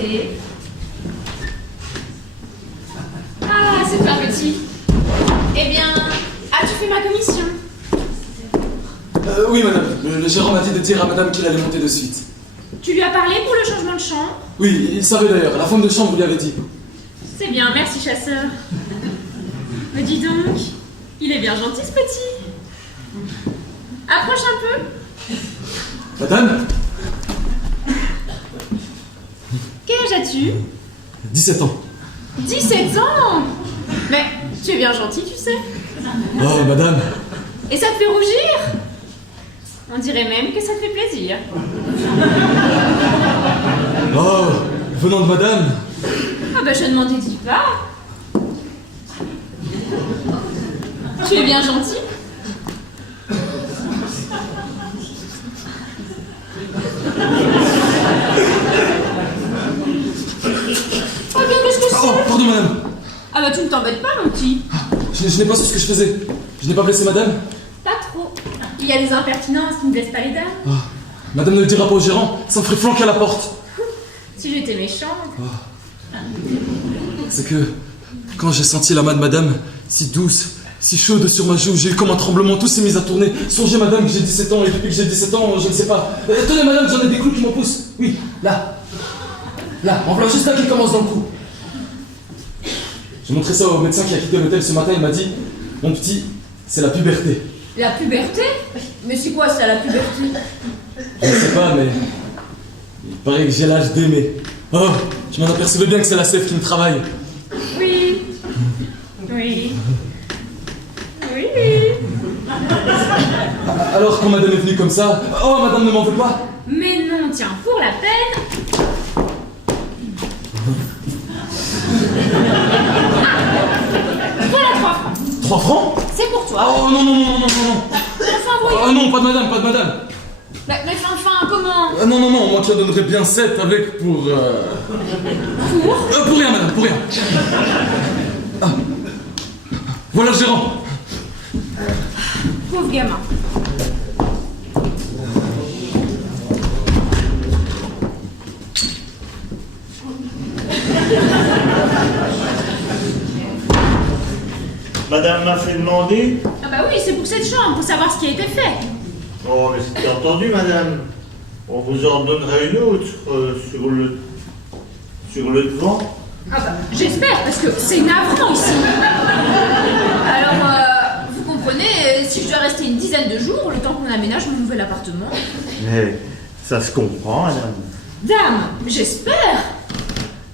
Entrez. Ah, c'est pas petit. Eh bien, as-tu fait ma commission? Oui, madame. Le gérant m'a dit de dire à madame qu'il allait monter de suite. Tu lui as parlé pour le changement de chambre? Oui, il savait d'ailleurs. La femme de chambre lui avait dit. C'est bien, merci chasseur. Mais dis donc, il est bien gentil ce petit. Approche un peu. Madame, Quel âge as-tu? 17 ans. 17 ans. Mais tu es bien gentil, tu sais. Oh, madame. Et ça te fait rougir? On dirait même que ça te fait plaisir. Oh, venant de madame. Ah bah je ne m'en dédie pas. Tu es bien gentil. Oh bien, qu'est-ce que c'est? Oh, pardon, madame. Ah bah tu ne t'embêtes pas, mon petit. Je n'ai pas su ce que je faisais. Je n'ai pas blessé madame. Pas trop. Il y a des impertinences qui ne blessent pas les dames. Oh, madame ne le dira pas au gérant. Ça me ferait flanquer à la porte. Si j'étais méchante. C'est que quand j'ai senti la main de madame, si douce, si chaude sur ma joue, j'ai eu comme un tremblement, tout s'est mis à tourner. Songez madame que j'ai 17 ans et depuis que j'ai 17 ans, je ne sais pas. Tenez madame, j'en ai des clous qui m'en poussent. Oui, là. Là, en voilà juste un qui commence dans le cou. J'ai montré ça au médecin qui a quitté l'hôtel ce matin, il m'a dit, mon petit, c'est la puberté. La puberté? Mais c'est quoi ça, la puberté? Je ne sais pas, mais il paraît que j'ai l'âge d'aimer. Oh, je m'en apercevais bien que c'est la sève qui me travaille. Oui. Oui. Oui. Alors quand madame est venue comme ça, oh madame ne m'en veut pas. Mais non, tiens, pour la peine. Voilà 3 francs. 3 francs? C'est pour toi. Oh non, non, non, non, non, non. Enfin, oui. Oh non, pas de madame, pas de madame. Mais enfin, comment? Non, non, non, moi tu en donnerais bien 7 avec pour... Pour rien madame, pour rien. Ah. Voilà le gérant. Pauvre gamin. Madame m'a fait demander. Ah bah oui, c'est pour cette chambre, pour savoir ce qui a été fait. Oh, mais c'est entendu, madame. On vous en donnera une autre sur le devant. Ah bah, j'espère, parce que c'est navrant ici. Alors, vous comprenez, si je dois rester une dizaine de jours, le temps qu'on aménage mon nouvel appartement. Mais ça se comprend, madame. Dame, j'espère.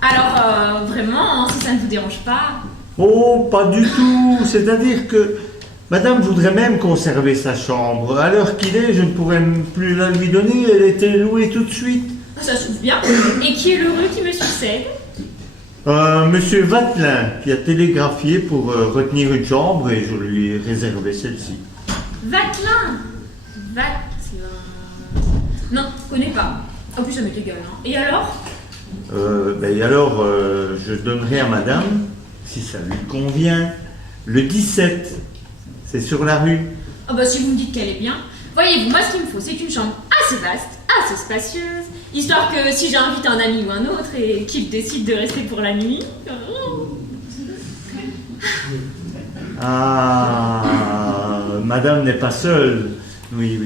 Alors, vraiment, si ça ne vous dérange pas... Oh, pas du tout. C'est-à-dire que madame voudrait même conserver sa chambre. À l'heure qu'il est, je ne pourrais plus la lui donner. Elle était louée tout de suite. Ça s'ouvre bien. Et qui est l'heureux qui me succède? Monsieur Vatelin, qui a télégraphié pour retenir une chambre et je lui ai réservé celle-ci. Vatelin. Vatelin... Non, je connais pas. En plus, ça m'est égal. Hein. Et alors? Je donnerai à madame, si ça lui convient, le 17. C'est sur la rue. Ah bah si vous me dites qu'elle est bien. Voyez-vous, moi ce qu'il me faut, c'est une chambre assez vaste, assez spacieuse, histoire que si j'invite un ami ou un autre et qu'il décide de rester pour la nuit... Ah, madame n'est pas seule. Oui.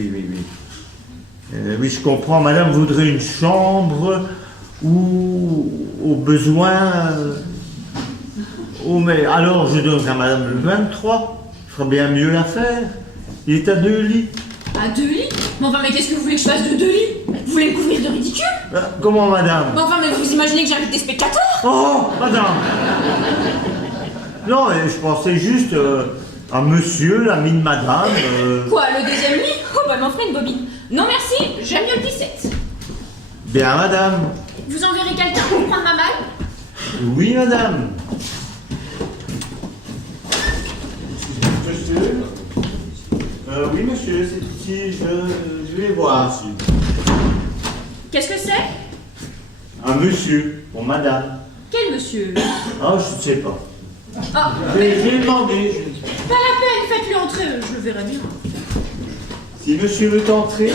Oui, je comprends. Madame voudrait une chambre où, au besoin... mais alors je donnerai à madame le 23. Ce sera bien mieux l'affaire. Il est à 2 lits. À 2 lits? Mais enfin, mais qu'est-ce que vous voulez que je fasse de 2 lits? Vous voulez me couvrir de ridicule? Comment, madame? Mais enfin, mais vous imaginez que j'invite des spectateurs? Oh, madame! Non, je pensais juste à monsieur, l'ami de madame. Quoi, le deuxième lit? Oh, bah, m'en ferait une bobine. Non, merci, j'aime mieux le 17. Bien, madame. Vous enverrez quelqu'un pour prendre ma malle? Oui, madame. Monsieur? Oui, monsieur, c'est ici. Je vais voir. Qu'est-ce que c'est? Un monsieur, pour madame. Quel monsieur? Ah, je ne sais pas. Ah, Je vais demander. pas la peine, faites-le entrer, je le verrai bien. Si monsieur veut entrer.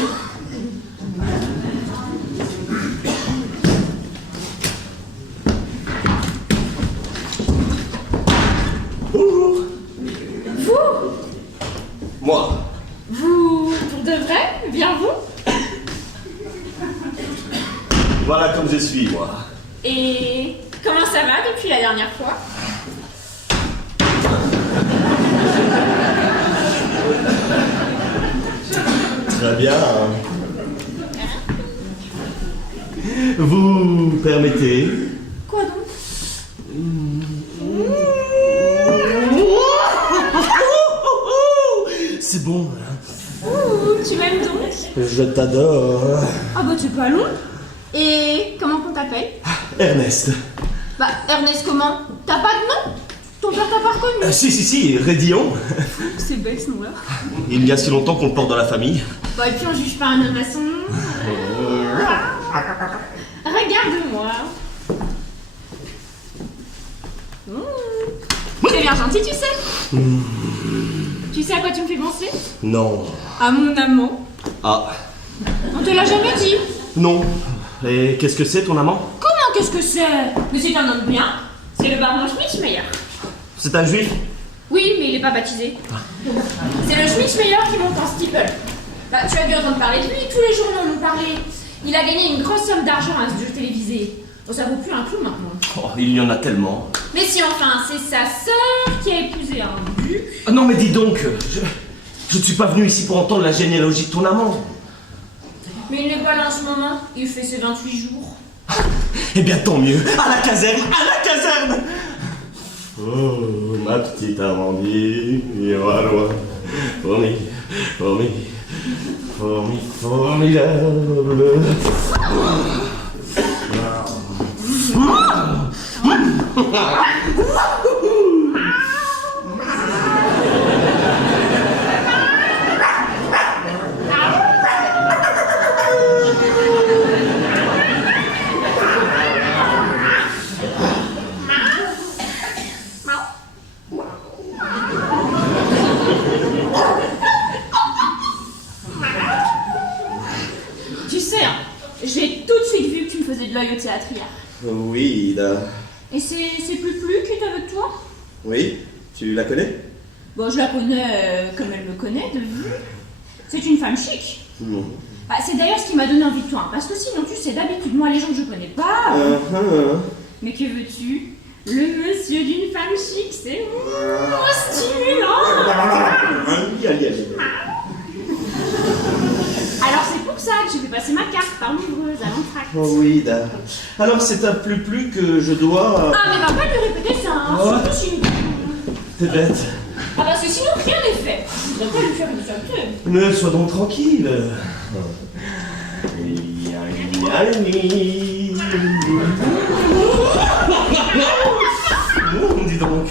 Voilà comme je suis, moi. Et comment ça va depuis la dernière fois? Très bien. Vous permettez? Quoi donc? C'est bon. Ouh, tu m'aimes donc? Je t'adore. Ah bah c'est pas long. Et comment qu'on t'appelle? Ernest. Bah Ernest comment? T'as pas de nom? Ton père t'a pas reconnu? Si, Rédillon. C'est bête ce nom-là. Il y a si longtemps qu'on le porte dans la famille. Bah et puis on juge pas un homme à son nom. Regarde-moi. C'est bien gentil, tu sais. Tu sais à quoi tu me fais penser? Non. À mon amant. Ah. On te l'a jamais dit. Non. Et qu'est-ce que c'est ton amant? Comment qu'est-ce que c'est? Mais c'est un homme bien. C'est le baron Schmitzmeyer. C'est un juif? Oui, mais il est pas baptisé. C'est le Schmitzmeyer qui monte en steeple. Bah, tu as dû entendre parler de lui, tous les journaux en ont parlé. Il a gagné une grosse somme d'argent à ce jeu télévisé. Bon, ça vaut plus un clou maintenant. Oh, il y en a tellement. Mais si enfin, c'est sa sœur qui a épousé un duc. Ah non, mais dis donc, je ne suis pas venu ici pour entendre la généalogie de ton amant. Mais il n'est pas là en ce moment. Il fait ses 28 jours. Eh bien, tant mieux. À la caserne, à la caserne. Oh, ma petite Amandine, voilà. Formidable. Tu sais, hein, j'ai tout de suite vu que tu me faisais de l'œil au théâtre hier. Oui, Ida. Et c'est plus qui est avec toi? Oui, tu la connais? Bon, je la connais comme elle me connaît, de vue. C'est une femme chic. Non. Bah, c'est d'ailleurs ce qui m'a donné envie de toi. Hein, parce que sinon, tu sais, d'habitude, moi, les gens que je connais pas... Mais que veux-tu? Le monsieur d'une femme chic, c'est stimulant. Alors c'est pour ça que j'ai fait passer ma carte par l'ouvreuse à l'entracte. Oh oui, Ida. Alors c'est un plus que je dois... Ah mais va pas lui répéter ça, hein. Oh. Surtout si... T'es bête. Ah parce que sinon rien n'est fait. Je dois pas lui faire une surprise. Mais sois donc tranquille. Dis donc,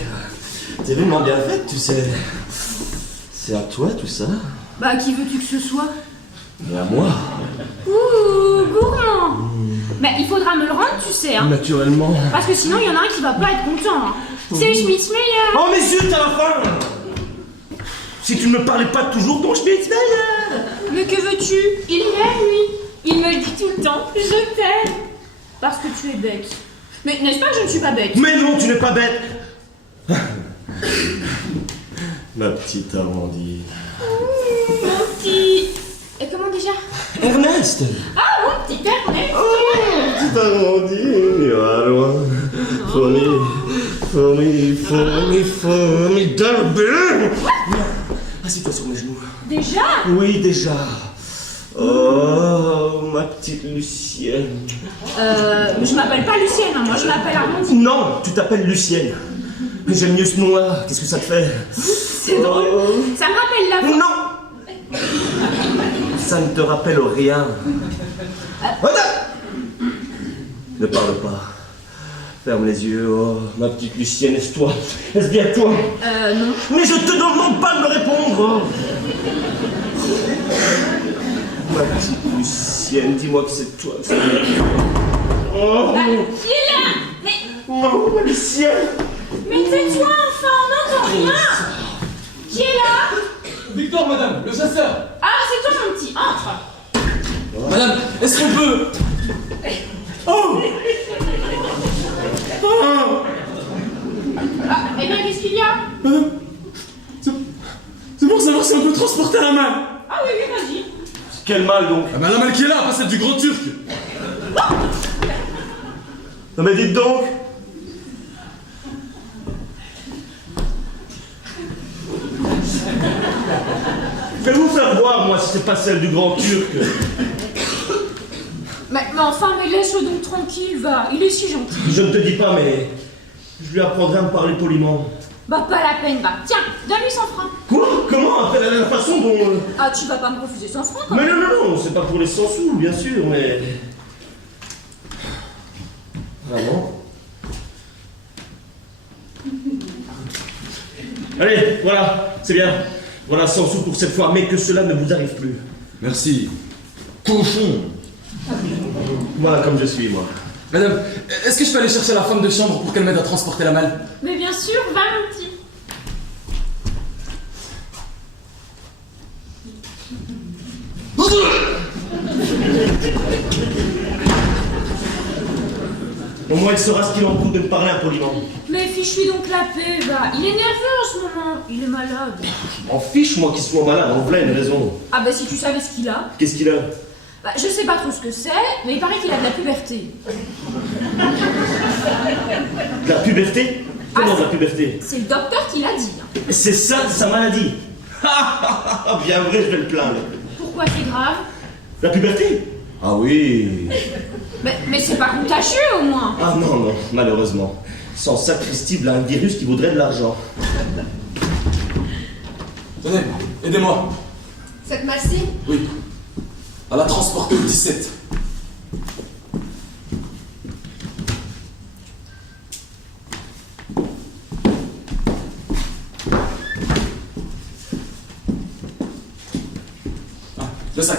t'es vraiment bien faite, tu sais. C'est à toi tout ça? Bah qui veux-tu que ce soit? Mais à moi. Ouh, gourmand. Bah il faudra me le rendre, tu sais, hein. Naturellement. Parce que sinon il y en a un qui va pas être content, hein. C'est Schmitzmeyer. Oh mais zut, à la fin! Si tu ne me parlais pas toujours ton Schmitzmeyer! Mais que veux-tu? Il m'aime, lui. Il me dit tout le temps, je t'aime. Parce que tu es bête. Mais n'est-ce pas que je ne suis pas bête? Mais non, tu n'es pas bête! Ma petite Amandine. Mon petit... Et comment déjà? Ernest! Ah, mon petit Ernest. Oh, petite Amandine, alors. Formidable! Assieds-toi sur mes genoux. Déjà? Oui, déjà. Oh, ma petite Lucienne. Je m'appelle pas Lucienne, hein. Moi je m'appelle Armandine. Non, tu t'appelles Lucienne. Mais j'aime mieux ce nom-là. Qu'est-ce que ça te fait? C'est drôle. Ça me rappelle la voix. Non! Ça ne te rappelle rien. Ne parle pas. Ferme les yeux. Oh, ma petite Lucienne, est-ce toi? Est-ce bien toi? Non. Mais je te demande pas de me répondre. Ma petite Lucienne, dis-moi que c'est toi. Qui est là? Mais... Non, ma Lucienne. Mais tais-toi, enfin, on n'entend rien. Qui est là? Victor, madame, le chasseur. Ah, c'est toi, mon petit. Entre. Madame, est-ce qu'on peut... Oh! Ah, eh bien, qu'est-ce qu'il y a? Madame, c'est pour savoir si on peut transporter la main. Ah oui, vas-y. Quel mal donc? Ah ben la main qui est là, pas celle du grand turc. Non mais dites donc. Faites-vous faire voir, moi, si c'est pas celle du grand Turc. Mais enfin, mais laisse-le donc tranquille, va. Il est si gentil. Je ne te dis pas, mais je lui apprendrai à me parler poliment. Bah, pas la peine, va. Tiens, donne-lui 100 francs. Quoi? Comment? Après la façon dont... Ah, tu vas pas me refuser 100 francs, quand Mais même. non, c'est pas pour les 100 sous, bien sûr, mais... Vraiment? Allez, voilà, c'est bien. Voilà 100 sous pour cette fois, mais que cela ne vous arrive plus. Merci. Cochon. Voilà comme je suis, moi. Madame, est-ce que je peux aller chercher la femme de chambre pour qu'elle m'aide à transporter la malle? Mais bien sûr, va, mon petit. Au moins, il saura ce qu'il en coûte de me parler impoliment. Mais fiche-lui donc la paix, va. Il est nerveux en ce moment. Il est malade. Je m'en fiche, moi, qu'il soit malade, en voilà une raison. Ah, bah, si tu savais ce qu'il a. Qu'est-ce qu'il a? Bah, je sais pas trop ce que c'est, mais il paraît qu'il a de la puberté. De la puberté? Comment Ah, de la puberté? C'est le docteur qui l'a dit. Hein. C'est ça, sa maladie. Bien vrai, je vais le plaindre. Pourquoi c'est grave? La puberté? Ah oui. Mais c'est pas contagieux, au moins. Ah non, malheureusement. Sans ça, Christy, a un virus qui vaudrait de l'argent. Tenez, aidez-moi. Cette malle-ci? Oui. À la transporter au 17. Ah, le sac.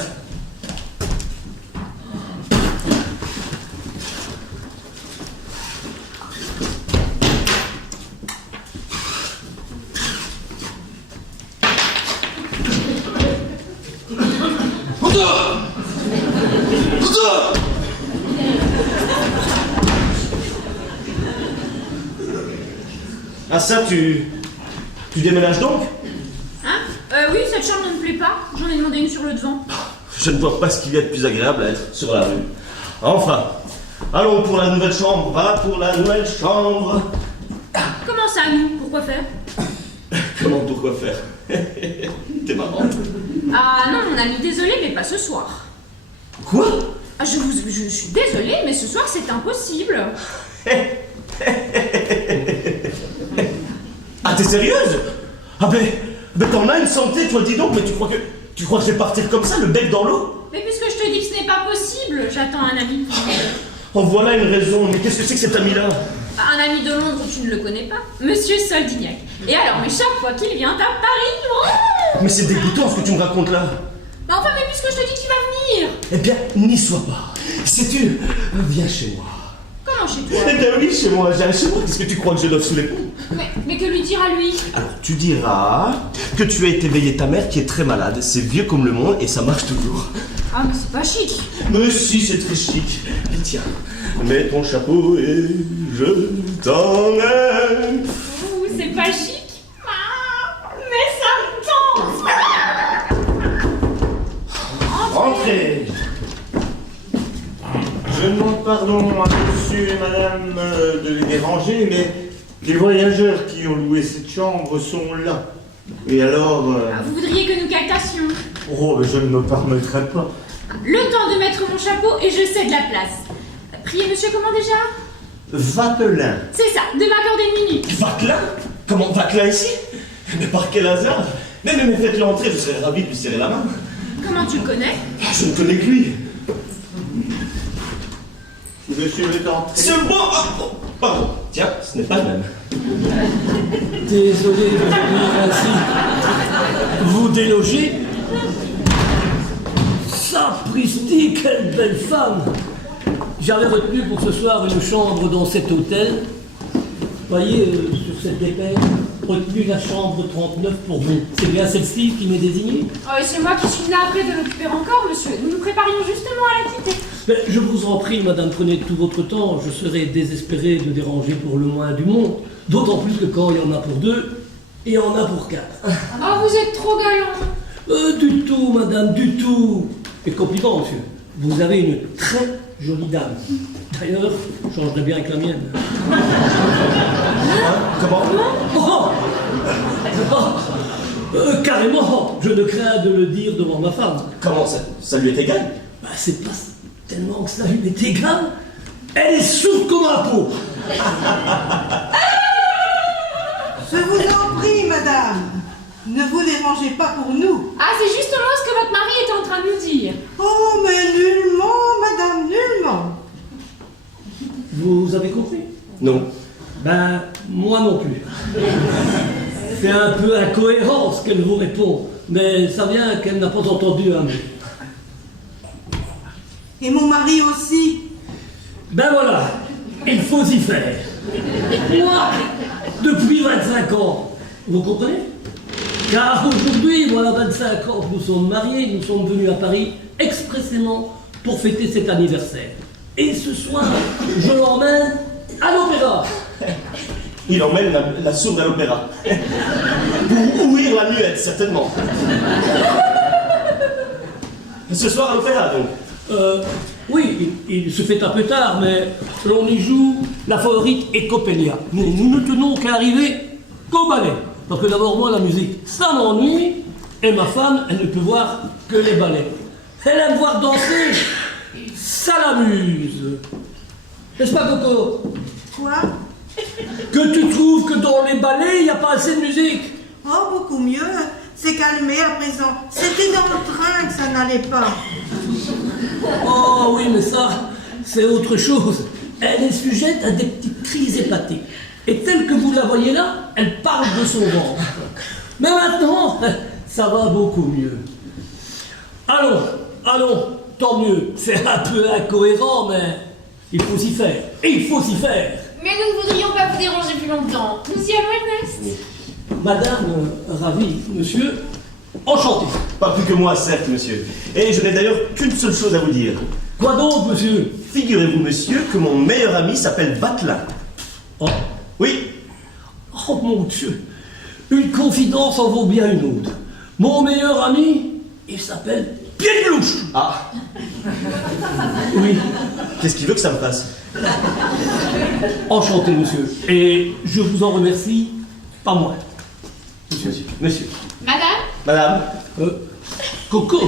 Ah ça, tu déménages donc? Hein? Oui, cette chambre ne me plaît pas. J'en ai demandé une sur le devant. Je ne vois pas ce qu'il y a de plus agréable à être sur la rue. Enfin, allons pour la nouvelle chambre, va pour la nouvelle chambre. Comment ça, nous? Pourquoi faire? Comment, pourquoi faire? T'es marrant. Ah non, mon ami, désolé, mais pas ce soir. Quoi? Ah, je suis désolée, mais ce soir, c'est impossible. Ah, t'es sérieuse? Ah ben t'en as une santé, toi, dis donc, mais tu crois que je vais partir comme ça, le bec dans l'eau? Mais puisque je te dis que ce n'est pas possible, j'attends un ami. En voilà une raison, mais qu'est-ce que c'est que cet ami-là? Un ami de Londres, tu ne le connais pas, Monsieur Soldignac. Et alors, mais chaque fois qu'il vient à Paris, oh Mais c'est dégoûtant ce que tu me racontes là. Mais enfin, mais puisque je te dis qu'il va venir. Eh bien, n'y sois pas. Sais-tu, viens chez moi. Comment chez toi? Eh bien oui, chez moi, viens chez moi. Qu'est-ce que tu crois que j'ai l'œuf sous les ponts? Mais que lui dira lui? Alors, tu diras que tu as été veiller ta mère qui est très malade. C'est vieux comme le monde et ça marche toujours. Ah, mais c'est pas chic. Mais si, c'est très chic. Et tiens, mets ton chapeau et je t'emmène. Ouh, c'est pas chic. Ah, mais ça me tente. Entrez. Je demande pardon à monsieur et madame de les déranger, mais les voyageurs qui ont loué cette chambre sont là. Et alors... Ah, vous voudriez que nous captassions? Oh, je ne me permettrai pas. Le temps de mettre mon chapeau et je cède la place. Priez monsieur comment déjà? Vatelin. C'est ça, de m'accorder une minute. Vatelin? Comment Vatelin ici? Mais par quel hasard? Mais faites-le entrer, je serais ravi de lui serrer la main. Comment tu le connais? Je ne connais que lui. Monsieur veut entrer. C'est bon. Oh, pardon. Tiens, ce n'est pas le même. Désolé de venir ainsi vous déloger. Sapristi, quelle belle femme! J'avais retenu pour ce soir une chambre dans cet hôtel. Voyez, sur cette dépêche, retenu la chambre 39 pour vous. C'est bien celle-ci qui m'est désignée? Oh, et c'est moi qui suis navrée de l'occuper encore, monsieur. Nous nous préparions justement à la quitter. Mais je vous en prie, madame, prenez tout votre temps. Je serais désespéré de déranger pour le moins du monde. D'autant plus que quand il y en a pour deux, il y en a pour quatre. Oh, vous êtes trop galant. Du tout, madame, du tout. Et compliment, monsieur. vous avez une très jolie dame. D'ailleurs, je changerais bien avec la mienne. Comment? Oh carrément, je ne crains de le dire devant ma femme. Comment ça lui est égal? Bah, c'est pas tellement que ça lui est égal. Elle est sourde comme un pot. Je vous en prie, madame. Ne vous dérangez pas pour nous. Ah, c'est justement ce que votre mari est en train de nous dire. Oh, mais nullement, madame, nullement. Vous avez compris? Non. Ben, moi non plus. C'est un peu incohérent ce qu'elle vous répond, mais ça vient qu'elle n'a pas entendu un mot. Et mon mari aussi. Ben voilà, il faut y faire. Moi, depuis 25 ans, vous comprenez? Car aujourd'hui, voilà 25 ans que nous sommes mariés, nous sommes venus à Paris expressément pour fêter cet anniversaire. Et ce soir, je l'emmène à l'opéra. Il emmène la sourde à l'opéra. Pour ouïr la muette, certainement. Ce soir à l'opéra, donc. Oui, il se fait un peu tard, mais l'on y joue la favorite et Coppelia. Mais nous ne tenons qu'à arriver qu'au ballet. Parce que d'abord, moi, la musique, ça m'ennuie, et ma femme, elle ne peut voir que les ballets. Elle aime voir danser, ça l'amuse. N'est-ce pas, Coco? Quoi? Que tu trouves que dans les ballets, il n'y a pas assez de musique? Oh, beaucoup mieux. C'est calmé à présent. C'était dans le train que ça n'allait pas. Oh oui, mais ça, c'est autre chose. Elle est sujette à des petites crises hépatiques. Et telle que vous la voyez là, elle parle de son ventre. Mais maintenant, ça va beaucoup mieux. Allons, tant mieux. C'est un peu incohérent, mais il faut s'y faire. Et il faut s'y faire. Mais nous ne voudrions pas vous déranger plus longtemps. Nous y allons, Ernest. Madame, ravie, monsieur, enchanté. Pas plus que moi, certes, monsieur. Et je n'ai d'ailleurs qu'une seule chose à vous dire. Quoi donc, monsieur? Figurez-vous, monsieur, que mon meilleur ami s'appelle Vatelin. Oh, Oui. oh mon Dieu, une confidence en vaut bien une autre. Mon meilleur ami, il s'appelle Pied de Louche. Ah, Oui, qu'est-ce qu'il veut que ça me fasse? enchanté, monsieur. Et je vous en remercie, pas moins. Monsieur. Madame? Madame. Coco,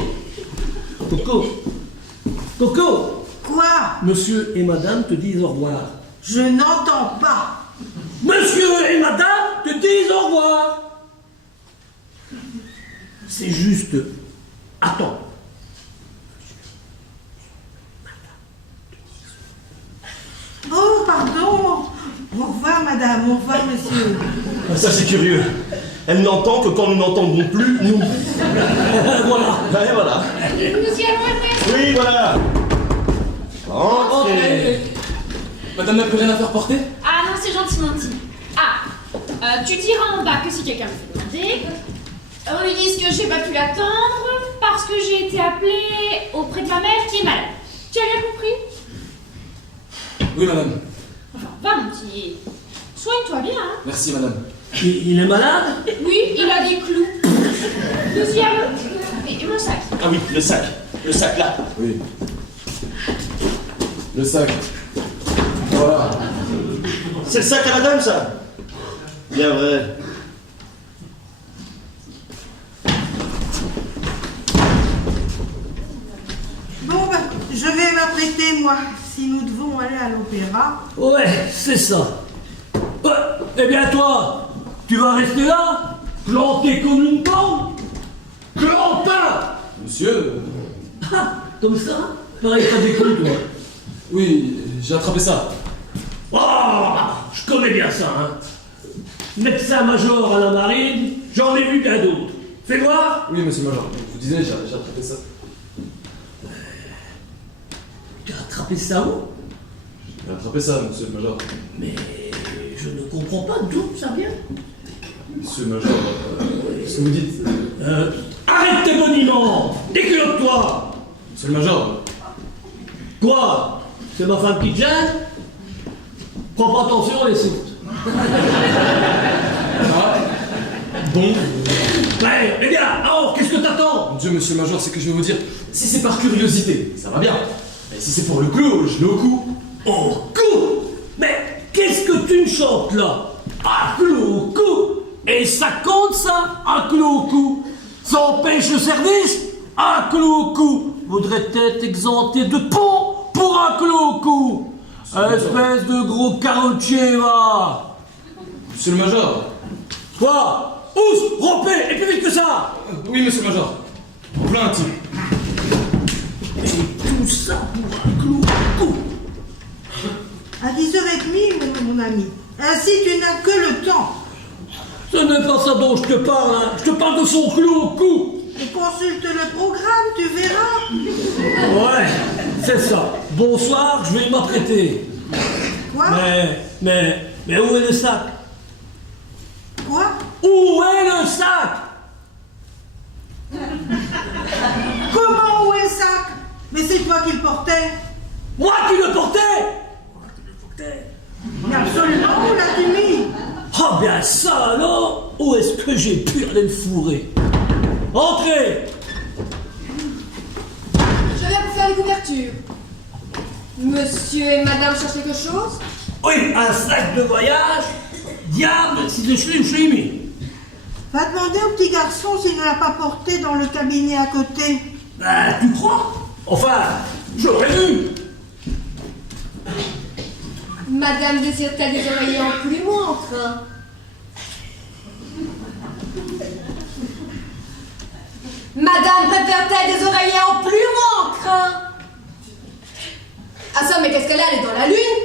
Quoi? monsieur et madame te disent au revoir. Je n'entends pas. Monsieur et madame te disent au revoir. C'est juste, attends. Oh, pardon. Au revoir, madame. Au revoir, monsieur. Ça, c'est curieux. Elle n'entend que quand nous n'entendons plus, nous. Voilà. Et voilà. Nous y allons, Ernest. Oui, voilà. Entrez. Entrez. Madame n'a plus rien à faire porter? Ah non, c'est gentiment dit. Ah, tu diras en bas que si quelqu'un me fait demander, on lui dise que j'ai pas pu l'attendre parce que j'ai été appelée auprès de ma mère qui est malade. Tu as bien compris? Oui, madame. Enfin, va mon petit. Soigne-toi bien, hein. Merci, madame. Il est malade? Oui, il a des clous. Nous y allons. Et mon sac. Ah oui, le sac. Le sac là. Oui. Le sac. Voilà. C'est le sac à madame, ça? Bien vrai. Bon, ben, je vais m'apprêter, moi. Si nous devons aller à l'opéra. Ouais, c'est ça. Ouais, eh bien toi, tu vas rester là, planté comme une pomme? Plantin! Monsieur? Ah, comme ça? Pareil, t'as des coups, toi. Oui, j'ai attrapé ça. Oh, je connais bien ça, hein. Médecin-major à la marine, j'en ai vu bien d'autres. Fais voir. Oui, monsieur Major. Je vous disais, j'ai attrapé ça. Tu as attrapé ça où? J'ai attrapé ça, monsieur le Major. Mais je ne comprends pas d'où ça vient. Monsieur le Major, qu'est-ce que vous dites? Arrête tes boniments! Déculotte-toi! Monsieur le Major. Quoi? C'est ma femme qui te gêne? Prends pas attention, elle est sourde. Ah, bon, Ouais, eh bien, alors, qu'est-ce que t'attends? Mon Dieu, monsieur le major, c'est que je vais vous dire, si c'est par curiosité, ça va bien. Mais si c'est pour le clou, je l'ai au cou. Au cou! Mais qu'est-ce que tu me chantes là? Un clou au cou! Et ça compte ça, un clou au cou? Ça empêche le service? Un clou au cou voudrait être exempté de pont pour un clou au cou! Espèce de gros carotier, va! Monsieur le major. Quoi? Ous! Rompez! Et plus vite que ça! Oui, monsieur le major. En plein un type. Et tout ça pour un clou au cou! À 10h30, mon ami. Ainsi, tu n'as que le temps. Ce n'est pas ça dont je te parle, hein. Je te parle de son clou au cou! Et consulte le programme, tu verras. Ouais, c'est ça. Bonsoir, je vais m'apprêter. Quoi? Mais où est le sac? Quoi? Où est le sac? Comment, où est le sac? Mais c'est toi qui le portais. Moi qui le portais? Mais absolument, où l'as-tu mis? Ah bien ça alors? Où est-ce que j'ai pu aller me fourrer? Entrez! Je viens pour faire les couvertures. Monsieur et madame cherchent quelque chose? Oui, un sac de voyage. Diable, si je l'ai mis. Va demander au petit garçon s'il ne l'a pas porté dans le cabinet à côté. Ben, tu crois? Enfin, j'aurais vu. Madame désire-t-elle des oreillers en plume ou en crin? Madame préfère-t-elle des oreillers en plume ou en crin? Ah ça, mais qu'est-ce qu'elle a? Elle est dans la lune?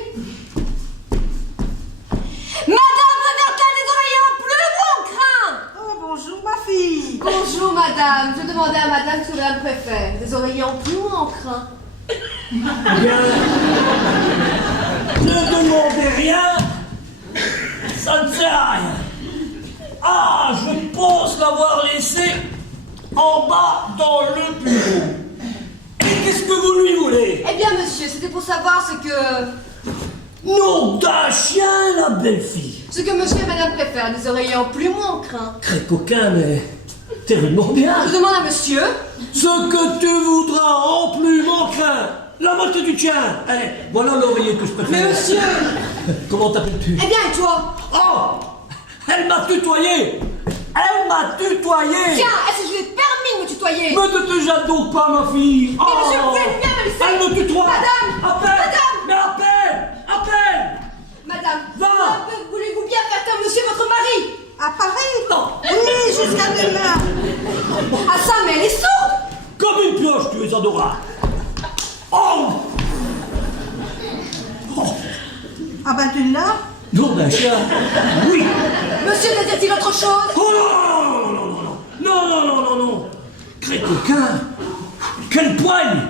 Madame préfère-t-elle des oreillers en plume ou en crin? Oh, bonjour, ma fille. Bonjour madame, je demandais à madame ce qu'elle préfère, des oreillers en plume ou en crin? Bien. Ne demandez rien. Ça ne sert à rien. Ah, je pense l'avoir laissé en bas dans le bureau. Et qu'est-ce que vous lui voulez? Eh bien monsieur, c'était pour savoir Nom d'un chien, la belle fille. ce que monsieur et madame préfèrent, des oreillers en plume ou en crin? Très coquin, mais terriblement bien. Je demande à monsieur. Ce que tu voudras en plume en crin. La moitié du tien. Allez, voilà l'oreiller que je préfère. Mais monsieur! Comment t'appelles-tu? Eh bien, et toi? Oh! Elle m'a tutoyé! Elle m'a tutoyé! Tiens, est-ce que je lui ai permis de me tutoyer? Ne te jette donc pas, ma fille! Mais monsieur, vous pouvez bien me laisser! Elle me tutoie! Madame! Appelle! Madame! Mais appelle! Appelle! Madame, Va! voulez-vous bien faire taire monsieur votre mari? À Paris? Non! Oui, jusqu'à demain. Ah ça, mais elle est sourde! Comme une pioche, tu es adorable! Oh! Oh! Ah ben, tu l'as? Nom d'un chien! Oui! Monsieur désire-t-il autre chose? Oh non, non, non, non, non, non, non, non, non, Cré-coquin! Quelle poigne!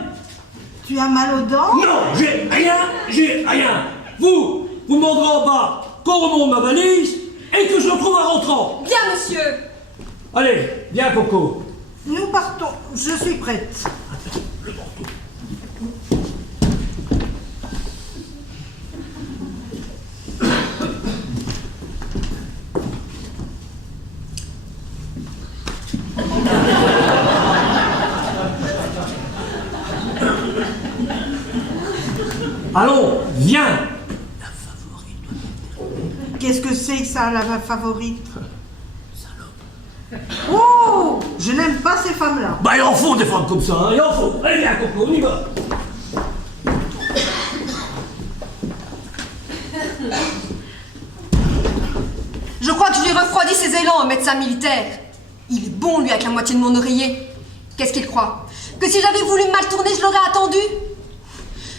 Tu as mal aux dents? Non, j'ai rien! Vous m'endrez en bas, qu'on remonte ma valise, et que je le trouve en rentrant! Bien, monsieur! Allez, viens, Coco! Nous partons. Je suis prête. Allons, viens! Qu'est-ce que c'est que ça, la favorite? Oh! Je n'aime pas ces femmes-là. Bah, il en faut des femmes comme ça, hein, il en faut! Allez, viens, Coco, on y va! Je crois que je lui refroidis ses élans, médecin militaire. Il est bon, lui, avec la moitié de mon oreiller. Qu'est-ce qu'il croit? Que si j'avais voulu mal tourner, je l'aurais attendu?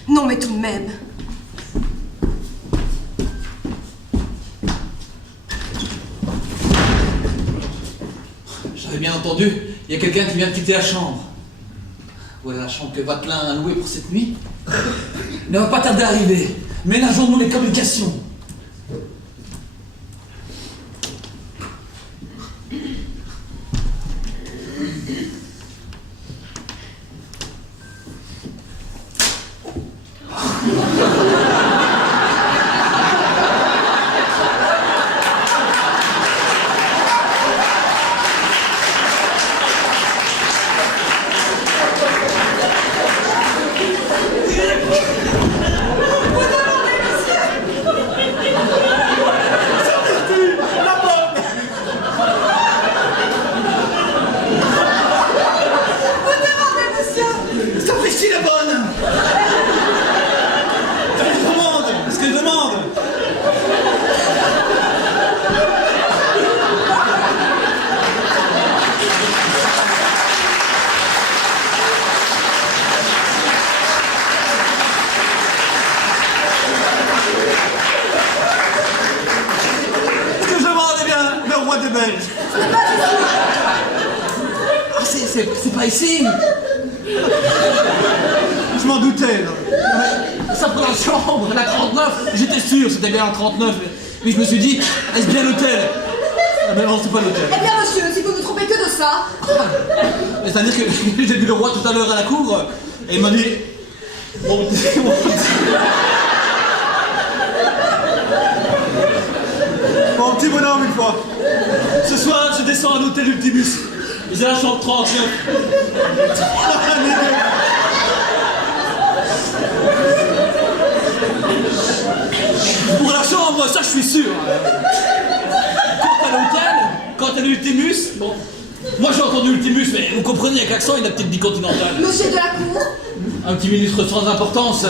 Non, mais tout de même. J'avais bien entendu, il y a quelqu'un qui vient de quitter la chambre. Ouais, la chambre que Vatelin a louée pour cette nuit. Il ne va pas tarder à arriver. Ménageons-nous les communications. celle-ci la bonne. Ce que je demande. Ce que je demande, eh bien, le roi des Belges. Ah, c'est pas ici. Je m'en doutais, là. Ça prend la chambre, la 39. J'étais sûr, c'était bien la 39. Mais je me suis dit, est-ce bien l'hôtel? Ah ben non, c'est pas l'hôtel. Eh bien, monsieur, si vous ne vous trompez que de ça. C'est-à-dire que j'ai vu le roi tout à l'heure à la cour, et il m'a dit... Mon petit bonhomme, une fois. Ce soir, je descends à l'hôtel Ultimus. J'ai la chambre 39. Pour la chambre, ça je suis sûr. Quant à l'hôtel, quant à l'Ultimus, bon, moi j'ai entendu Ultimus, mais vous comprenez avec l'accent, il a peut-être dit continental. Monsieur de la cour. Un petit ministre sans importance.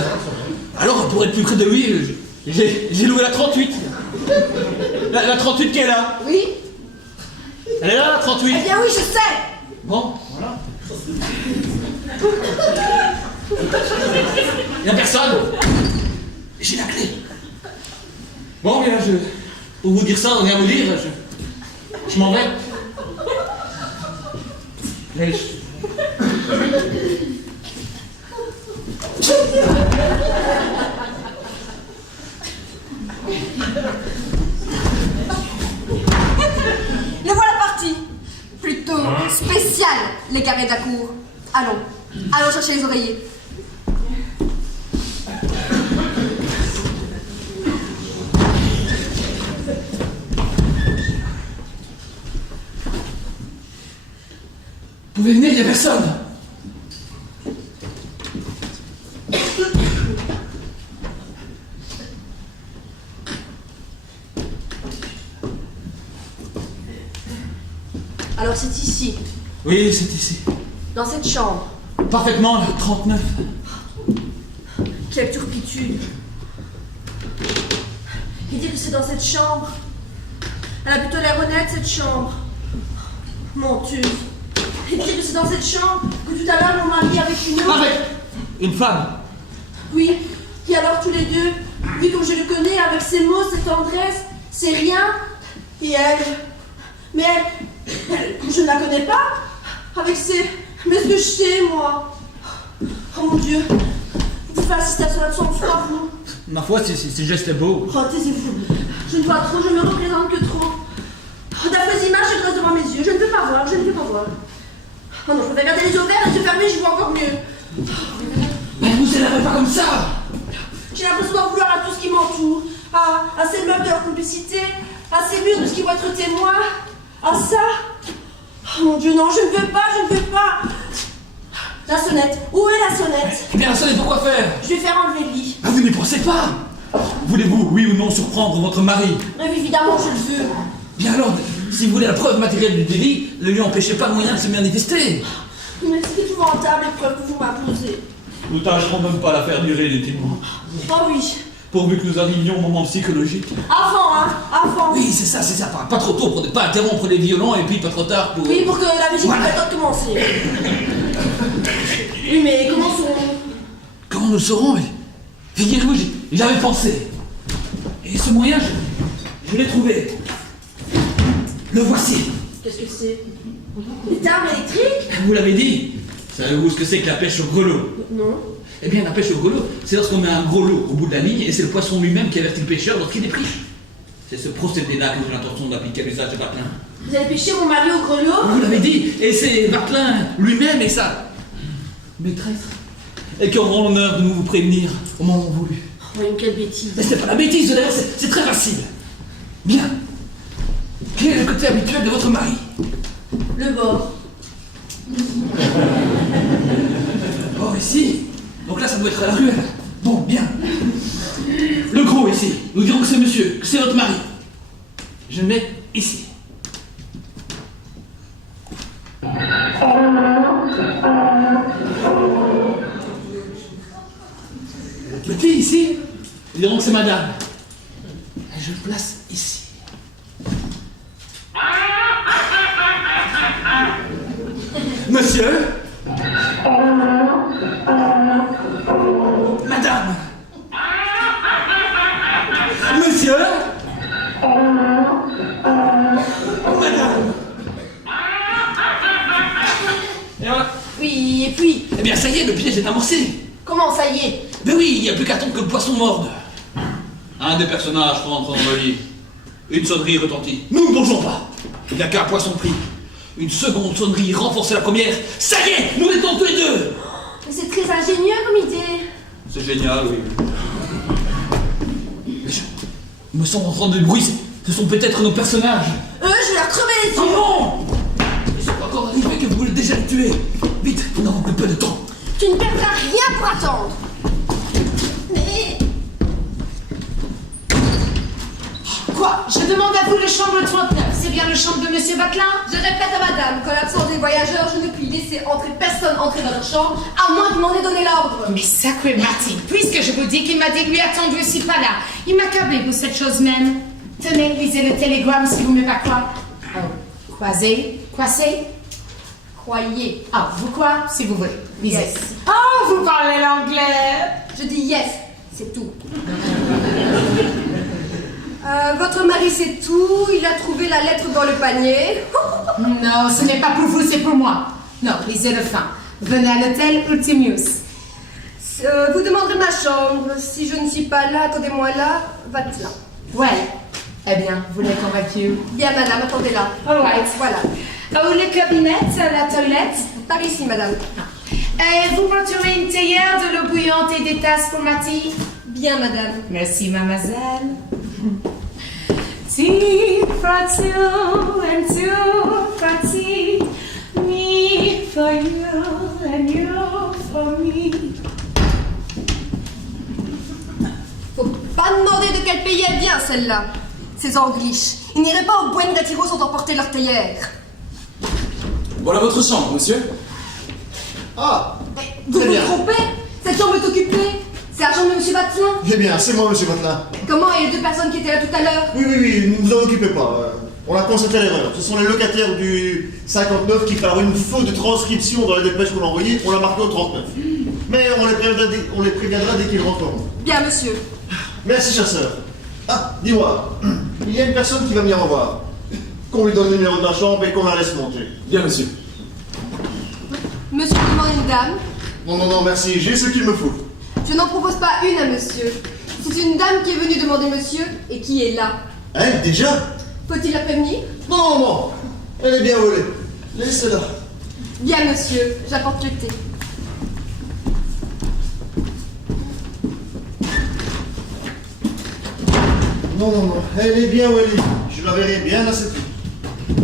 Alors, pour être plus près de lui, j'ai loué la 38. La 38 qui est là. Oui. Elle est là, la 38. Eh bien oui, je sais. Bon, voilà. Il n'y a personne. J'ai la clé. Bon, bien, pour vous dire ça, rien vous dire, je m'en vais. Allez, Le voilà parti. Plutôt spécial, les carrés de la cour. Allons chercher les oreillers. Vous pouvez venir, il n'y a personne. Alors c'est ici, Oui, c'est ici. dans cette chambre. Parfaitement, le 39. Quelle turpitude. Il dit que c'est dans cette chambre. Elle a plutôt l'air honnête, cette chambre. Menteuse. Il dit que c'est dans cette chambre que tout à l'heure mon mari avec une autre. Avec une femme. Oui. Et alors tous les deux, vu comme je le connais, avec ses mots, ses tendresses, ses riens. Et elle. Mais elle, je ne la connais pas. Avec ses. Mais ce que je sais, moi. Oh mon Dieu. Vous pouvez assister à cela de sang-froid, vous. Ma foi, ces gestes beaux. Oh, taisez-vous. Je ne vois trop, je me représente que trop. Oh, d'après les images, je dresse devant mes yeux. Je ne peux pas voir, je ne peux pas voir. Oh non, je peux garder les yeux ouverts et les yeux fermés, je vois encore mieux. Mais vous énervez pas comme ça. J'ai l'impression d'en vouloir à tout ce qui m'entoure. À ces meubles de leur complicité, à ces murs de ce qui vont être témoins, à ça. Oh mon Dieu, non, je ne veux pas, je ne veux pas. La sonnette. Où est la sonnette? Eh bien, la sonnette, pourquoi faire? Je vais faire enlever le lit. Ah, vous n'y pensez pas. Voulez-vous, oui ou non, surprendre votre mari? Mais évidemment, je le veux. Bien alors, si vous voulez la preuve matérielle du délit, ne lui empêchez pas le moyen de se manifester. Mais c'est épouvantable l'épreuve que vous m'imposez. Nous tâcherons même pas la faire durer, les témoins. Oh oui. Pourvu que nous arrivions au moment psychologique. Avant, hein, avant. Oui, c'est ça, pas trop tôt pour ne pas interrompre les violons et puis pas trop tard pour... Oui, pour que la musique Voilà. ait le temps de commencer. Oui, mais commençons. Comment nous le saurons? Figurez-vous, j'avais pensé. Et ce moyen, je l'ai trouvé. Le voici. Qu'est-ce que c'est? Des tables électriques? Vous l'avez dit. Savez-vous ce que c'est que la pêche au grelot? Non. Eh bien, la pêche au grelot, c'est lorsqu'on met un gros lot au bout de la ligne et c'est le poisson lui-même qui avertit le pêcheur lorsqu'il défriche. C'est ce procédé-là que j'ai l'intention d'appliquer à l'usage de Vatelin. Vous avez pêché mon mari au grelot? Vous l'avez dit, et c'est Vatelin lui-même et sa maîtresse et qui auront l'honneur de nous vous prévenir au moment voulu. Voyons, quelle bêtise. Mais c'est pas la bêtise, d'ailleurs, c'est très facile. Bien. Quel est le côté habituel de votre mari? Le bord. Oh, ici. Donc là, ça doit être à la ruelle. Bon, bien. Le gros ici. Nous dirons que c'est monsieur, que c'est votre mari. Je le mets ici. Petite fille, ici. Et donc, c'est madame. Et je le place ici. Monsieur. Madame. Monsieur. Madame. Et voilà. Oui, et puis... Eh bien, ça y est, le piège est amorcé. Comment ça y est? Mais oui, il n'y a plus qu'à attendre que le poisson morde. Un des personnages rentre dans le lit. Une sonnerie retentit. Nous ne bougeons pas. Il n'y a qu'un poisson pris. Une seconde sonnerie renforçait la première. Ça y est, nous étions tous les deux. Mais c'est très ingénieux comme idée. C'est génial, oui. Mais il me semble entendre du bruit. Ce sont peut-être nos personnages. Je vais leur crever les yeux. Oh non! Ils sont encore arrivés que vous voulez déjà les tuer. Vite, nous n'avons plus peu de temps. Tu ne perdras rien pour attendre. Mais... Quoi? Je demande à vous le chambre 39. C'est bien le chambre de Monsieur Vatelin? Je répète à madame qu'en l'absence des voyageurs, je ne puis laisser personne entrer dans leur chambre, à moins qu'il m'en ait donné l'ordre. Mais sacré Martin, puisque je vous dis qu'il m'a dit que lui attendre aussi pas là, il m'a câblé pour cette chose même. Tenez, lisez le télégramme si vous ne pas quoi. Oh, croisez, croisez. Croyez. Ah, vous quoi, si vous voulez. Lisez. Yes. Oh, vous parlez l'anglais. Je dis yes, c'est tout. Votre mari sait tout, il a trouvé la lettre dans le panier. Non, ce n'est pas pour vous, c'est pour moi. Non, lisez le fin. Venez à l'hôtel Ultimius. Vous demanderez ma chambre. Si je ne suis pas là, attendez-moi là, Vatelin. Ouais. Eh bien, vous l'avez convaincu. Bien, madame, attendez là. All right. Voilà. Oh, le cabinet, la toilette. Par ici, madame. Vous porterez une théière, de l'eau bouillante et des tasses pour Mathilde. Bien, madame. Merci, mademoiselle. Tea for two and two for tea. Me for you and you for me. Faut pas demander de quel pays elle vient, celle-là. Ces Angliches. Ils n'iraient pas au Buen Retiro sans emporter leur théière. Voilà votre chambre, monsieur. Ah, Mais vous très vous bien. trompez. Cette chambre est occupée. C'est la chambre de Monsieur Vatelin. Eh bien, c'est moi, monsieur Vatelin. Comment et les deux personnes qui étaient là tout à l'heure? Oui, ne vous en occupez pas. On a constaté l'erreur. Ce sont les locataires du 59 qui, par une faute de transcription dans la dépêche qu'on a envoyée, on l'a marqué au 39. Mais on les préviendra dès qu'ils rentreront. Bien, monsieur. Merci, chasseur. Ah, dis-moi, il y a une personne qui va venir en voir. Qu'on lui donne le numéro de ma chambre et qu'on la laisse monter. Bien, monsieur. Monsieur demande une dame. Non, merci, j'ai ce qu'il me faut. Je n'en propose pas une à monsieur. C'est une dame qui est venue demander monsieur et qui est là. Hein, déjà? Faut-il la prévenir? Non, elle est bien volée. Laissez-la. Bien, monsieur, j'apporte le thé. Non, elle est bien où elle est. Je la verrai bien assez tôt.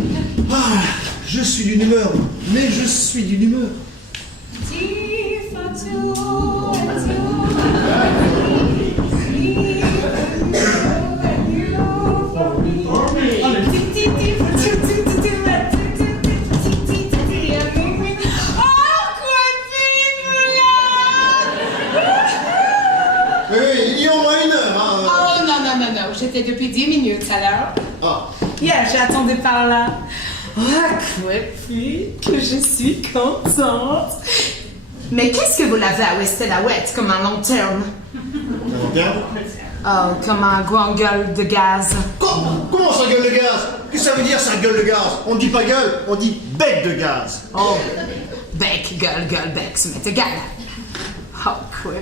Ah, je suis d'une humeur, mais je suis d'une humeur. Tea for two and two Oui, il y a au moins une heure. Hein. Oh non, j'étais depuis 10 minutes alors. Ah, Yeah, j'attendais par là. Oh, quoi que je suis contente. Mais qu'est-ce que vous l'avez à West-Elawet comme un long terme? regarde. Oh, comme un grand gueule de gaz. Comment ça gueule de gaz? Qu'est-ce que ça veut dire ça gueule de gaz? On ne dit pas gueule, on dit bec de gaz. Oh, bec, gueule, bec, ça m'est égal. Oh, quoi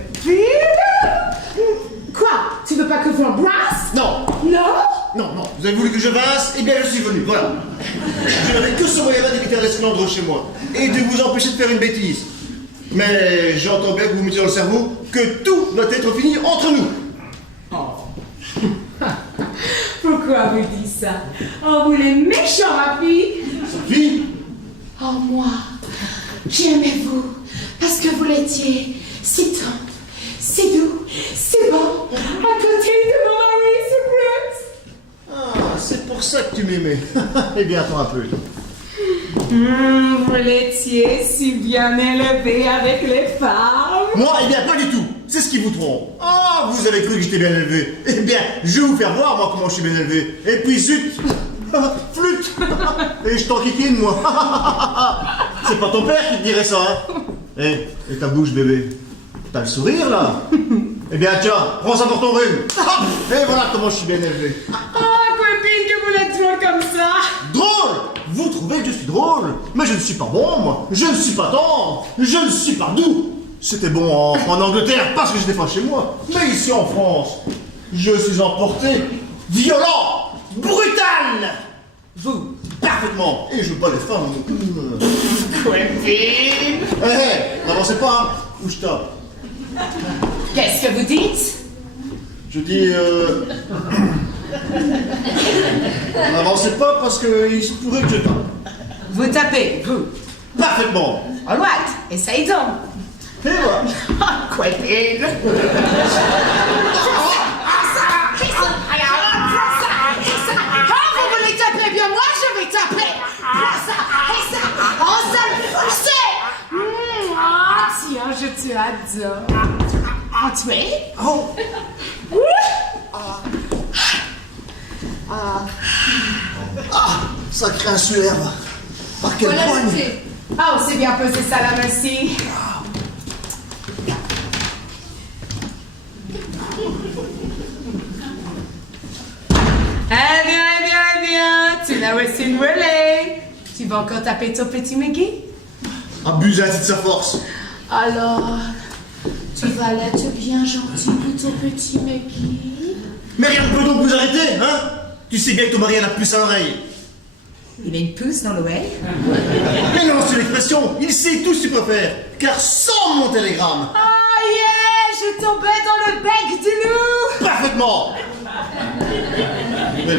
Quoi? Tu veux pas que je l'embrasse? Non, Non? vous avez voulu que je vince? Eh bien je suis venu, voilà. Je n'avais que ce moyen-là d'éviter l'esclandre chez moi et de vous empêcher de faire une bêtise. Mais j'entends bien que vous mettez dans le cerveau que tout doit être fini entre nous. Oh. Pourquoi vous dites ça? Oh, vous les méchants, ma fille! Sophie? Oh, moi, j'aimais-vous parce que vous l'étiez si tendre, si doux, si bon, à côté de mon mari secret. Ah, c'est pour ça que tu m'aimais. Eh bien, attends un peu. Vous l'étiez si bien élevé avec les femmes. Moi, eh bien, pas du tout. c'est ce qui vous trompe. Ah, vous avez cru que j'étais bien élevé. Eh bien, je vais vous faire voir, moi, comment je suis bien élevé. Et puis, zut, flûte. Et je t'enquiquine, moi. C'est pas ton père qui te dirait ça, hein. Et ta bouche, bébé, t'as le sourire, là. Eh bien, tiens, prends ça pour ton rhume. Et voilà comment je suis bien élevé. Oh, copine, que vous l'êtes drôle comme ça. Drôle? Vous trouvez que je suis drôle? Mais je ne suis pas bon, moi. Je ne suis pas tendre. Je ne suis pas doux. C'était bon en Angleterre parce que j'étais pas chez moi. Mais ici en France, je suis emporté, violent, brutal. Vous, parfaitement. Et je veux pas les femmes. Quentin. N'avancez pas, hein. Ou je tape. Qu'est-ce que vous dites? Je dis, n'avancez pas parce qu'il se pourrait que je tape. Vous tapez, vous. Parfaitement. All right, essaye donc. Et voilà. Ah, Quentin. Vous voulez taper, bien moi je vais taper. On s'en fout. Tiens, je te adore. Entrez. Oh. Sacré insuaire. Par quel Voilà, point? c'est. Oh, c'est bien posé ça là, merci. Eh bien, tu l'as aussi volé. Tu vas encore taper ton petit Maggie? Abuse ainsi de sa force. Alors, tu vas l'être bien gentil pour ton petit Maggie? Mais rien ne peut donc vous arrêter, hein? Tu sais bien que ton mari en a plus à l'oreille. Il a une puce dans l'oreille? Mais non, c'est l'expression. Il sait tout ce qu'il peut faire. Car sans mon télégramme. Ah yeah, je tombais dans le bec du loup! Parfaitement. Mais,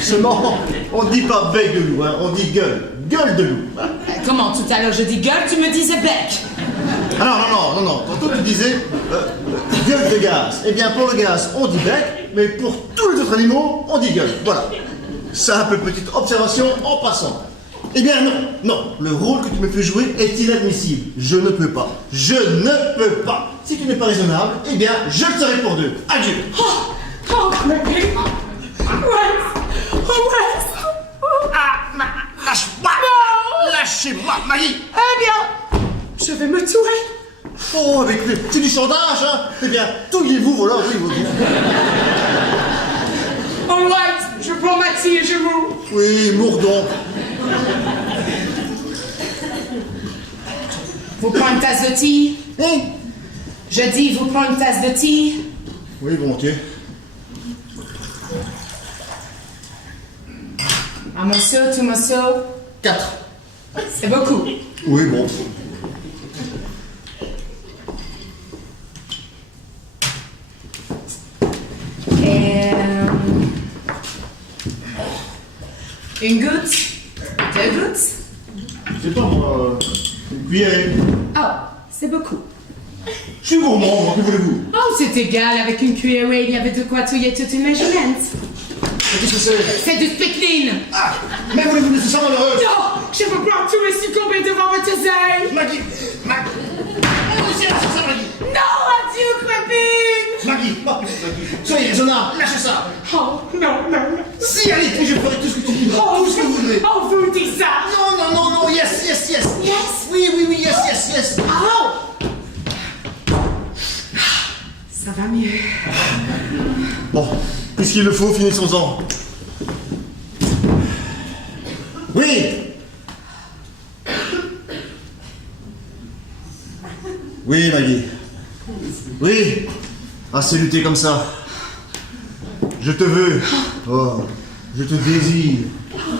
seulement, on ne dit pas bec de loup, hein, on dit gueule. Gueule de loup. Hein. Comment tout à l'heure je dis gueule, tu me disais bec? Ah non. Tantôt tu disais gueule de gaz. Eh bien, pour le gaz, on dit bec, mais pour tous les autres animaux, on dit gueule. Voilà. Simple petite observation en passant. Eh bien, non. Le rôle que tu me fais jouer est inadmissible. Je ne peux pas. Je ne peux pas. Si tu n'es pas raisonnable, eh bien, je le serai pour deux. Adieu. Oh, Maggie! Lâche-moi! Lâchez-moi, Maggie! Eh bien, je vais me tuer. Oh, mais écoutez, c'est du chantage, hein? Eh bien, touillez-vous, voilà, oui, vous. All right, je prends ma tille et je mourre. Oui, mours donc. Vous prenez une tasse de thé? Hein? Je dis, vous prenez une tasse de thé? Oui, volontiers. Un morceau, tout morceau? 4. C'est beaucoup. Oui, bon. Et... une goutte? 2 gouttes? C'est pas moi, une cuillerée. Oh, c'est beaucoup. Je suis gourmand, moi, que voulez-vous? Oh, c'est égal, avec une cuillerée, il y avait de quoi touiller toute une measurement. Qu'est-ce que c'est? C'est du spickling. Ah! Mais voulez-vous laisser ça malheureuse? Non, je veux pas tout et succomber devant votre zèle. Maggie! Laissez ça, Maggie! Non, adieu, crépine. Maggie! Soyez raisonnable, lâchez ça! Oh, non. Si, allez, je ferai tout ce que tu voudras, tout ce que vous voudrez! Oh, vous dites ça. Non, yes! Yes? Oui, yes! Oh. Ça va mieux. Bon, puisqu'il le faut, finissons-en. Oui, Maggie. Oui. Assez lutter comme ça. Je te veux. Oh, je te désire.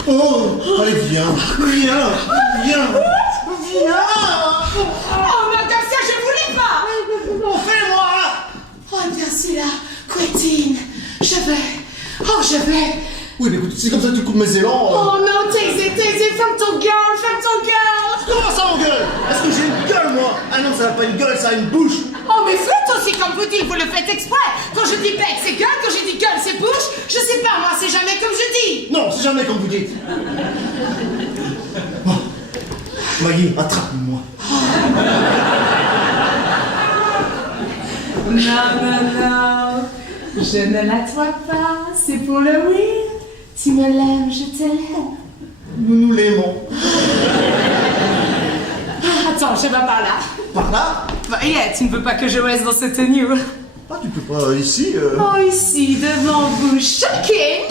Oh, allez, viens. Oh, mais comme ça, je voulais pas. Fais-moi. Oh, bien sûr, là, Quentin, je vais. Oui, mais écoute, c'est comme ça que tu coupes mes élans. Oh non, taisez, ferme ton gueule. Comment ça, mon gueule? Est-ce que j'ai une gueule, moi? Ah non, ça n'a pas une gueule, ça a une bouche. Oh, mais faites aussi comme vous dites, vous le faites exprès. Quand je dis bec, c'est gueule, quand je dis gueule, c'est bouche. Je sais pas, moi, c'est jamais comme je dis. Non, c'est jamais comme vous dites. Oh. Maggie, attrape-moi. non. Je ne la vois pas. C'est pour le Will. Tu me l'aimes, je te l'aime. Nous l'aimons. Attends, je vais par là. Par là? Bah, yeah, tu ne veux pas que je reste dans cette tenue. Ah, tu peux pas ici. Oh, ici, devant vous, shocking.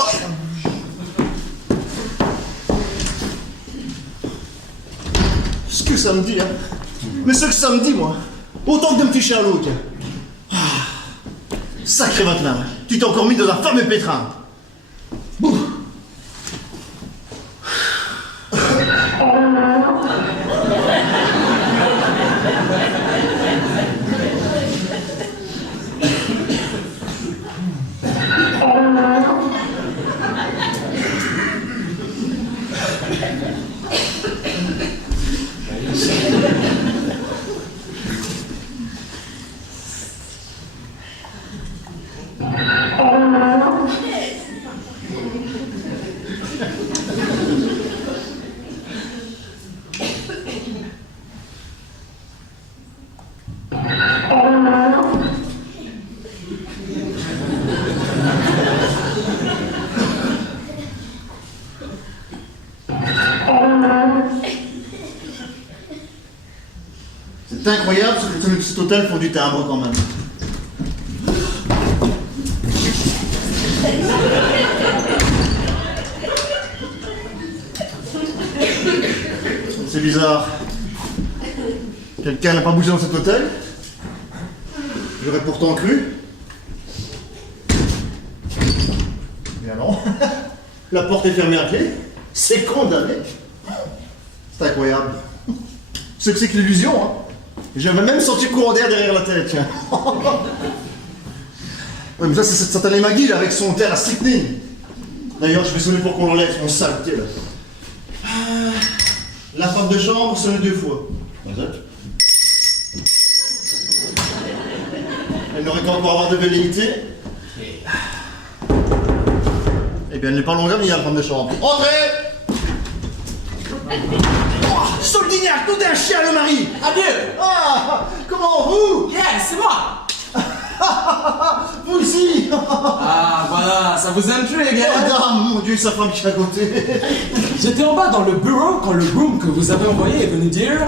Ce que ça me dit, hein. Mais ce que ça me dit, moi. Autant que de me ficher à l'autre. Ah, sacré vatelin. Tu t'es encore mis dans un fameux pétrin. Bouh. C'est incroyable ce que cet hôtel font du timbre quand même. C'est bizarre. Quelqu'un n'a pas bougé dans cet hôtel? J'aurais pourtant cru. Bien non. La porte est fermée à clé. C'est condamné. C'est incroyable. Ce que c'est que l'illusion, hein. J'avais même senti courant d'air derrière la tête, tiens. Ouais, mais ça, c'est cette satanée Maggie, là, avec son terre à strychnine. D'ailleurs, je vais sonner pour qu'on l'enlève, son saleté, là. La femme de chambre sonne 2 fois. Exact. Elle n'aurait qu'à encore avoir de velléité. Eh bien, elle n'est pas longue, la femme de chambre. Entrez! Soldignac, nous d'un chien, le mari! Adieu! Ah! Comment vous? Yeah, c'est moi! Vous aussi! Ah, voilà, ça vous aime plus, les gars? Madame, mon Dieu, sa femme qui est à côté! J'étais en bas dans le bureau quand le groom que vous avez envoyé est venu dire: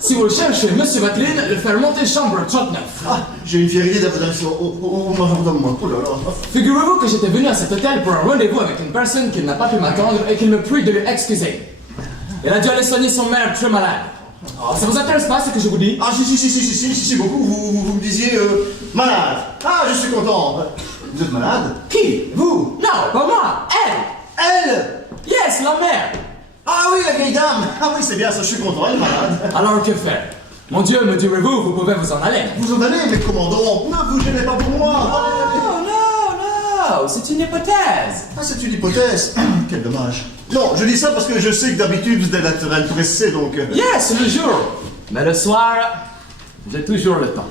si vous cherchez Monsieur Vatelin, le faire monter chambre 39. Ah, j'ai une fière idée d'avoir au majordome. Oh là là. Figurez-vous que j'étais venu à cet hôtel pour un rendez-vous avec une personne qui n'a pas pu m'attendre et qu'il me prie de lui excuser. Elle a dû aller soigner son mère très malade. Oh, ça vous intéresse pas ce que je vous dis? Ah si, beaucoup. Vous me disiez malade. Ah, je suis content. Vous êtes malade? Qui? Vous? Non, pas moi. Elle. Elle? Yes, la mère. Ah oui, la vieille dame. Ah oui, c'est bien ça, je suis content, elle est malade. Alors que faire? Mon Dieu, me direz-vous, vous pouvez vous en aller. Vous en allez, mais comment donc? Ne vous gênez pas pour moi. Non, c'est une hypothèse. Ah, c'est une hypothèse. Quel dommage. Non, je dis ça parce que je sais que d'habitude vous êtes naturel pressé, donc... Yes, le jour. Mais le soir, j'ai toujours le temps.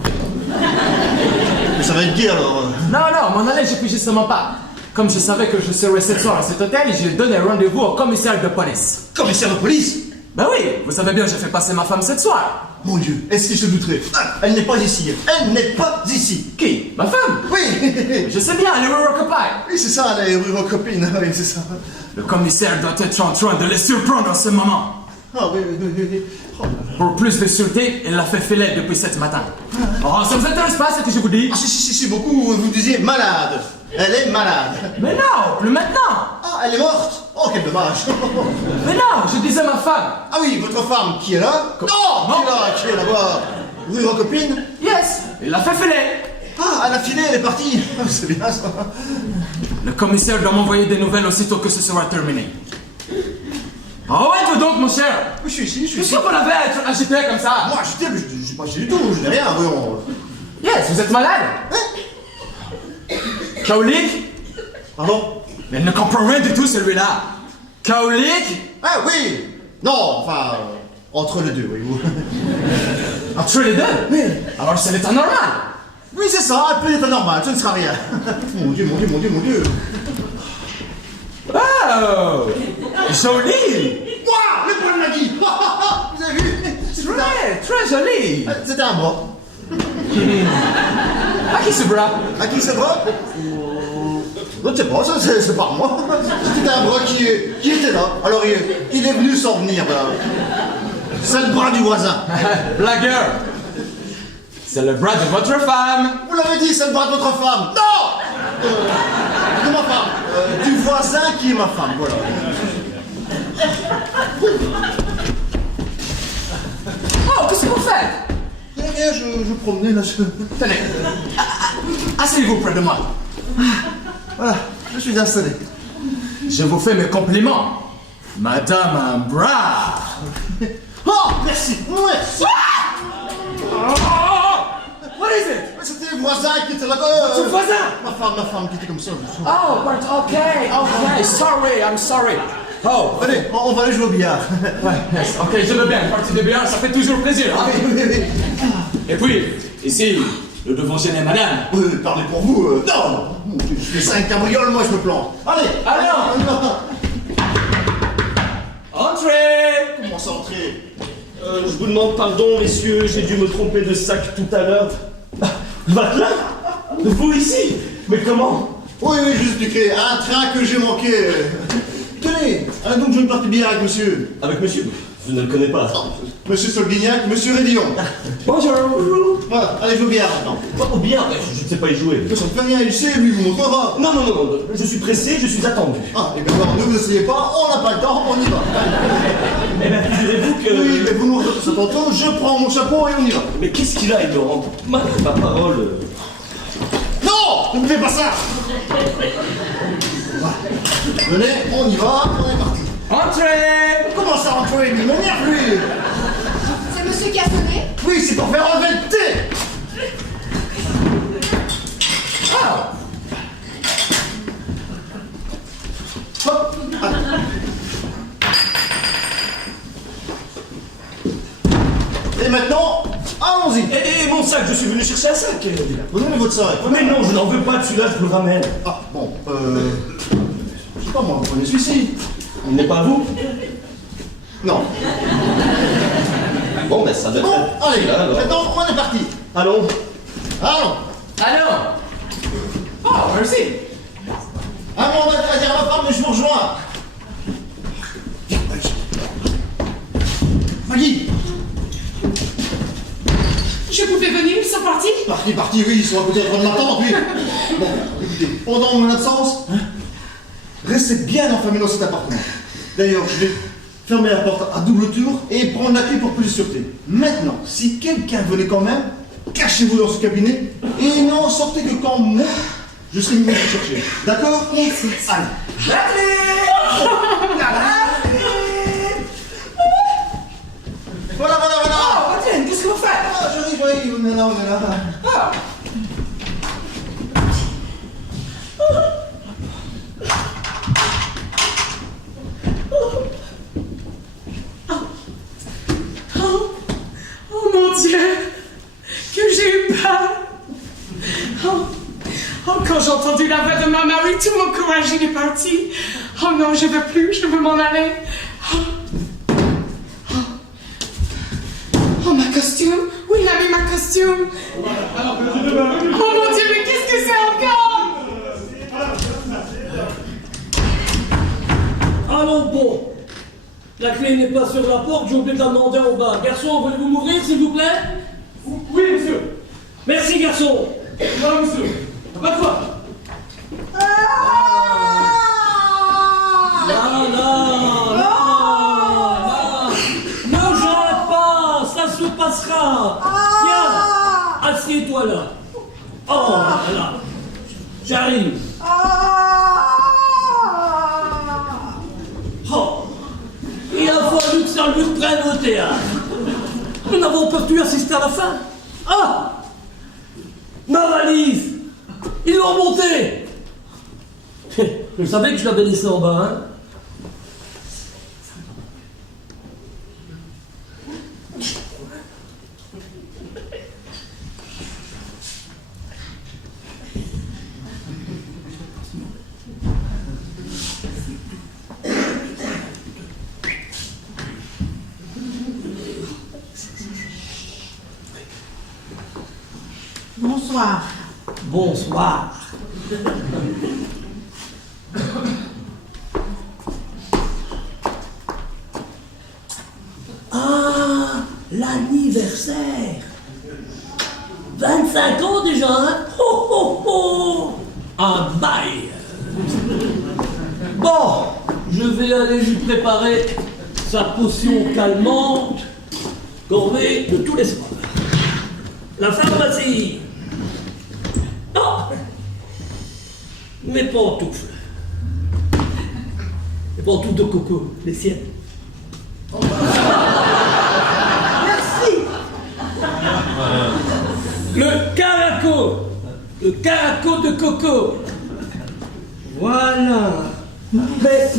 Mais ça va être gai alors. Non, m'en aller, je puis justement pas. Comme je savais que je serais cette soir à cet hôtel, j'ai donné rendez-vous au commissaire de police. Commissaire de police? Ben oui, vous savez bien, j'ai fait passer ma femme cette soir. Mon Dieu, est-ce qu'il se douterait? Ah, elle n'est pas ici. Elle n'est pas ici. Qui? Ma femme? Oui. Je sais bien, elle est Eurocopie. Oui, c'est ça, les Eurocopines. Oui, c'est ça. Le commissaire doit être en train de les surprendre en ce moment. Ah oui. Oh, pour plus de sûreté, il l'a fait filer depuis ce matin. Oh, ça vous intéresse pas ce que je vous dis? Ah si, beaucoup. Vous disiez malade. Elle est malade. Mais non, plus maintenant. Ah, elle est morte. Oh, quel dommage. Mais non, je disais ma femme. Ah oui, votre femme qui est là? Non, qui est là-bas? Rue Copine? Yes, il l'a fait filer. Ah, elle a filé, elle est partie. C'est bien ça. Le commissaire doit m'envoyer des nouvelles aussitôt que ce sera terminé. Oh, ouais, toi donc, mon cher. Je suis ici. Qu'est-ce qu'on avait à être agité comme ça? Moi, agité, mais je suis pas agité du tout. Je n'ai rien, voyons. Yes, vous êtes malade? Colique? Pardon? Mais il ne comprend rien du tout, celui-là. Colique? Ah oui. Non, enfin, entre les deux, voyez-vous. Entre les deux? Oui. Alors c'est l'état normal. Oui, c'est ça, un peu l'état normal, ce ne sera rien. Mon Dieu. Oh! Joli! Ouah, le poil de Maggie. Vous avez vu? Très joli! C'était un bras. À qui ce bras? À qui ce bras? Je ne sais pas, ça, c'est pas moi. C'était un bras qui était là. Alors il est venu s'en venir. Voilà. C'est le bras du voisin. Blagueur! C'est le bras de votre femme! Vous l'avez dit, c'est le bras de votre femme. Non, de ma femme. Du voisin qui est ma femme, voilà. Oh, qu'est-ce que vous faites? Rien, je promenais là. Tenez, asseyez-vous près de moi. Voilà, je suis installé. Je vous fais mes compliments. Madame a un bras. Oh, merci, merci. What is it? C'était le voisin qui était là. Votre voisin? Ma femme qui était comme ça. Oh, but okay, sorry, I'm sorry. Oh, Allez, on va aller jouer au billard. ouais, yes, ok, je veux bien, une partie de billard, ça fait toujours plaisir. Hein? Oui. Et puis, ici, nous devons gêner madame. Parlez pour vous. Non, je fais 5 cabrioles, moi je me plante. Allez, Alors. on y va. Entrez. Comment ça entrer? Je vous demande pardon, messieurs, j'ai dû me tromper de sac tout à l'heure. Vatelin? Vous ici? Mais comment? Oui, je vous expliquerai. Un train que j'ai manqué. Tenez, donc je vais partir billard avec monsieur. Avec monsieur? Je ne le connais pas. Monsieur Solbignac, monsieur Rédillon. Bonjour. Voilà, allez jouer au billard maintenant. Au billard, je ne sais pas y jouer. Ça ne fait rien, il sait, lui, vous montrera. Non, je suis pressé, je suis attendu. Ah, et bien alors, ne vous essayez pas, on n'a pas le temps, on y va. Eh bien, figurez-vous que... Oui, mais vous nous retrouvez ça tantôt, je prends mon chapeau et on y va. Mais qu'est-ce qu'il a, il me rend ma parole. Non, ne faites pas ça. Voilà. Venez, on y va, on est parti. Entrez. Comment ça, Antoine? Il m'énerve, lui. C'est monsieur qui a sonné? Oui, c'est pour faire enlever le thé. Ah. Hop, allez. Et maintenant, allons-y. Et mon sac, je suis venu chercher un sac. Vous donnez votre sac. Mais non, je n'en veux pas de celui-là, je vous le ramène. Ah, bon, je sais pas moi, vous prenez celui-ci. Il n'est pas à vous? Non. Bon, ben ça doit Bon, être... allez, Là, alors. maintenant, on est parti. Allons. Allons. Alors. Oh, merci. Ah, bon, on va dire à ma femme, mais je vous rejoins. Maggie. Je pouvais venir, ils sont partis? Parti, oui, ils sont à côté en train de m'attendre, oui. Bon, écoutez, pendant mon absence, restez bien enfermés dans cet appartement. D'ailleurs, je vais fermer la porte à double tour et prendre la clé pour plus de sûreté. Maintenant, si quelqu'un venait quand même, cachez-vous dans ce cabinet et non sortez que quand moi, je serai venu vous chercher. D'accord? Yes. Allez. La clé. Voilà. Oh, Martine, qu'est-ce que vous faites? Ah, j'arrive, oui, on est là. Ah. Oh mon Dieu, que j'ai eu peur. Oh, quand j'ai entendu la voix de ma mari, tout mon courage il est parti. Oh non, je veux plus, je veux m'en aller. Oh, ma costume, où il a mis ma costume? Oh mon Dieu, mais qu'est-ce que c'est encore? Allons bon. La clé n'est pas sur la porte, j'ai oublié de la demander en bas. Garçon, voulez-vous m'ouvrir, s'il vous plaît? Oui, monsieur. Merci, garçon. Non, monsieur. Pas de quoi. Ne gêne pas, ça se passera. Tiens, assieds-toi là. Oh là, j'arrive. Oh, il a fallu que ça lui reprenne au théâtre. Nous n'avons pas pu assister à la fin. Ah, ma valise, ils l'ont montée. Je savais que je l'avais laissée en bas, hein. Bonsoir. Bonsoir. Ah, l'anniversaire. 25 ans déjà, hein? Oh, oh, oh. Un bail. Bon, je vais aller lui préparer sa potion calmante, corvée de tous les soirs. La pharmacie. Oh, mes pantoufles. Les pantoufles de Coco, les siennes. Merci. Le caraco de Coco. Voilà. Mais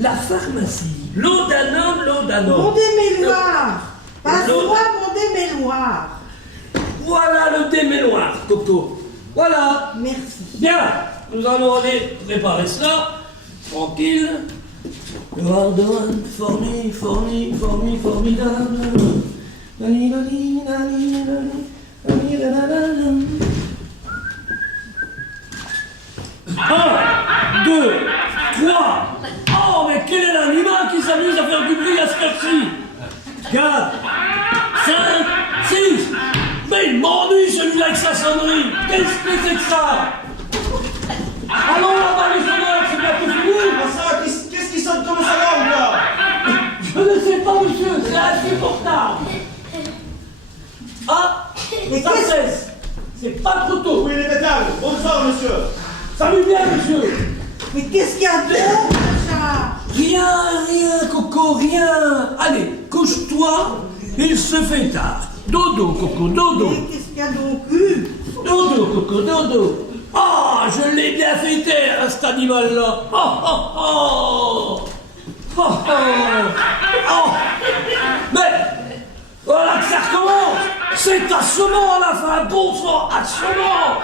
la pharmacie, laudanum. Mon démêloir. Passe-moi L'eau- mon démêloir. Voilà le démêloir, Coco. Voilà. Merci. Bien, nous allons aller préparer cela. Tranquille. Laudanum, formidable. Un, deux, trois. Oh, mais quel est l'animal qui s'amuse à faire du bruit à ce heure-ci? 4, 5, 6. Mais il m'ennuie celui-là avec sa sonnerie. Qu'est-ce que c'est que ça? Allons là-bas les sonneurs, c'est bientôt fini. Ah ça, qu'est-ce qui sonne comme ça là ou quoi? Je ne sais pas, monsieur, c'est insupportable. Ah, Mais ça qu'est-ce- cesse. C'est pas trop tôt. Oui, les pétales. Bonsoir, monsieur. Salut bien, monsieur. Mais qu'est-ce qu'il y a d'autre, ça? Rien, Coco, rien. Allez, couche-toi, il se fait tard. Dodo, Coco, dodo. Mais qu'est-ce qu'il y a donc eu? Dodo, Coco, dodo. Ah, je l'ai bien fait taire, hein, cet animal-là. Oh, oh, oh. Oh, oh. Oh. Mais, voilà que ça recommence. C'est assommant à la fin. Bonsoir, assommant.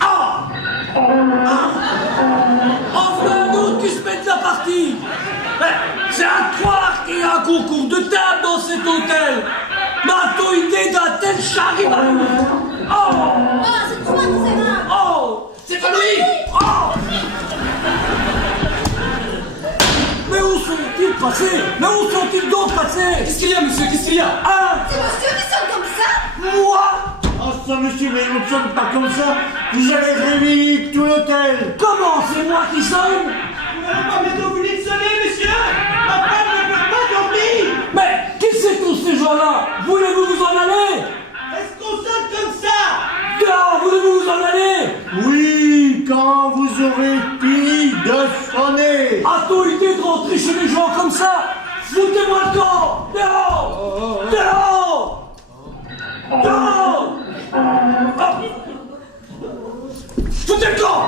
Ah. En voilà un autre qui se met de la partie. C'est à croire qu'il y a un concours de table dans cet hôtel. Mato idée d'un tel charivari. Oh. c'est trop misérable. Oh, c'est pas lui. Oh. Mais où sont-ils passés? Mais où sont-ils donc passés? Qu'est-ce qu'il y a, monsieur? Qu'est-ce qu'il y a? Ah, C'est monsieur qui sonne comme ça? moi? Oh ça monsieur, mais ne sonne pas comme ça. Vous allez réveiller tout l'hôtel. Comment c'est moi qui sonne? Vous n'avez pas bientôt fini de sonner, monsieur? Ma femme ne peut pas dormir. Mais qui c'est tous ces gens-là? Voulez-vous vous en aller? Est-ce qu'on sonne comme ça? Dehors, voulez-vous vous en aller? Oui, quand vous aurez fini de sonner. A-t-on idée de rentrer chez les gens comme ça? Foutez-moi le camp! Dehors! Dehors! Dehors! Ah. Foutez le camp!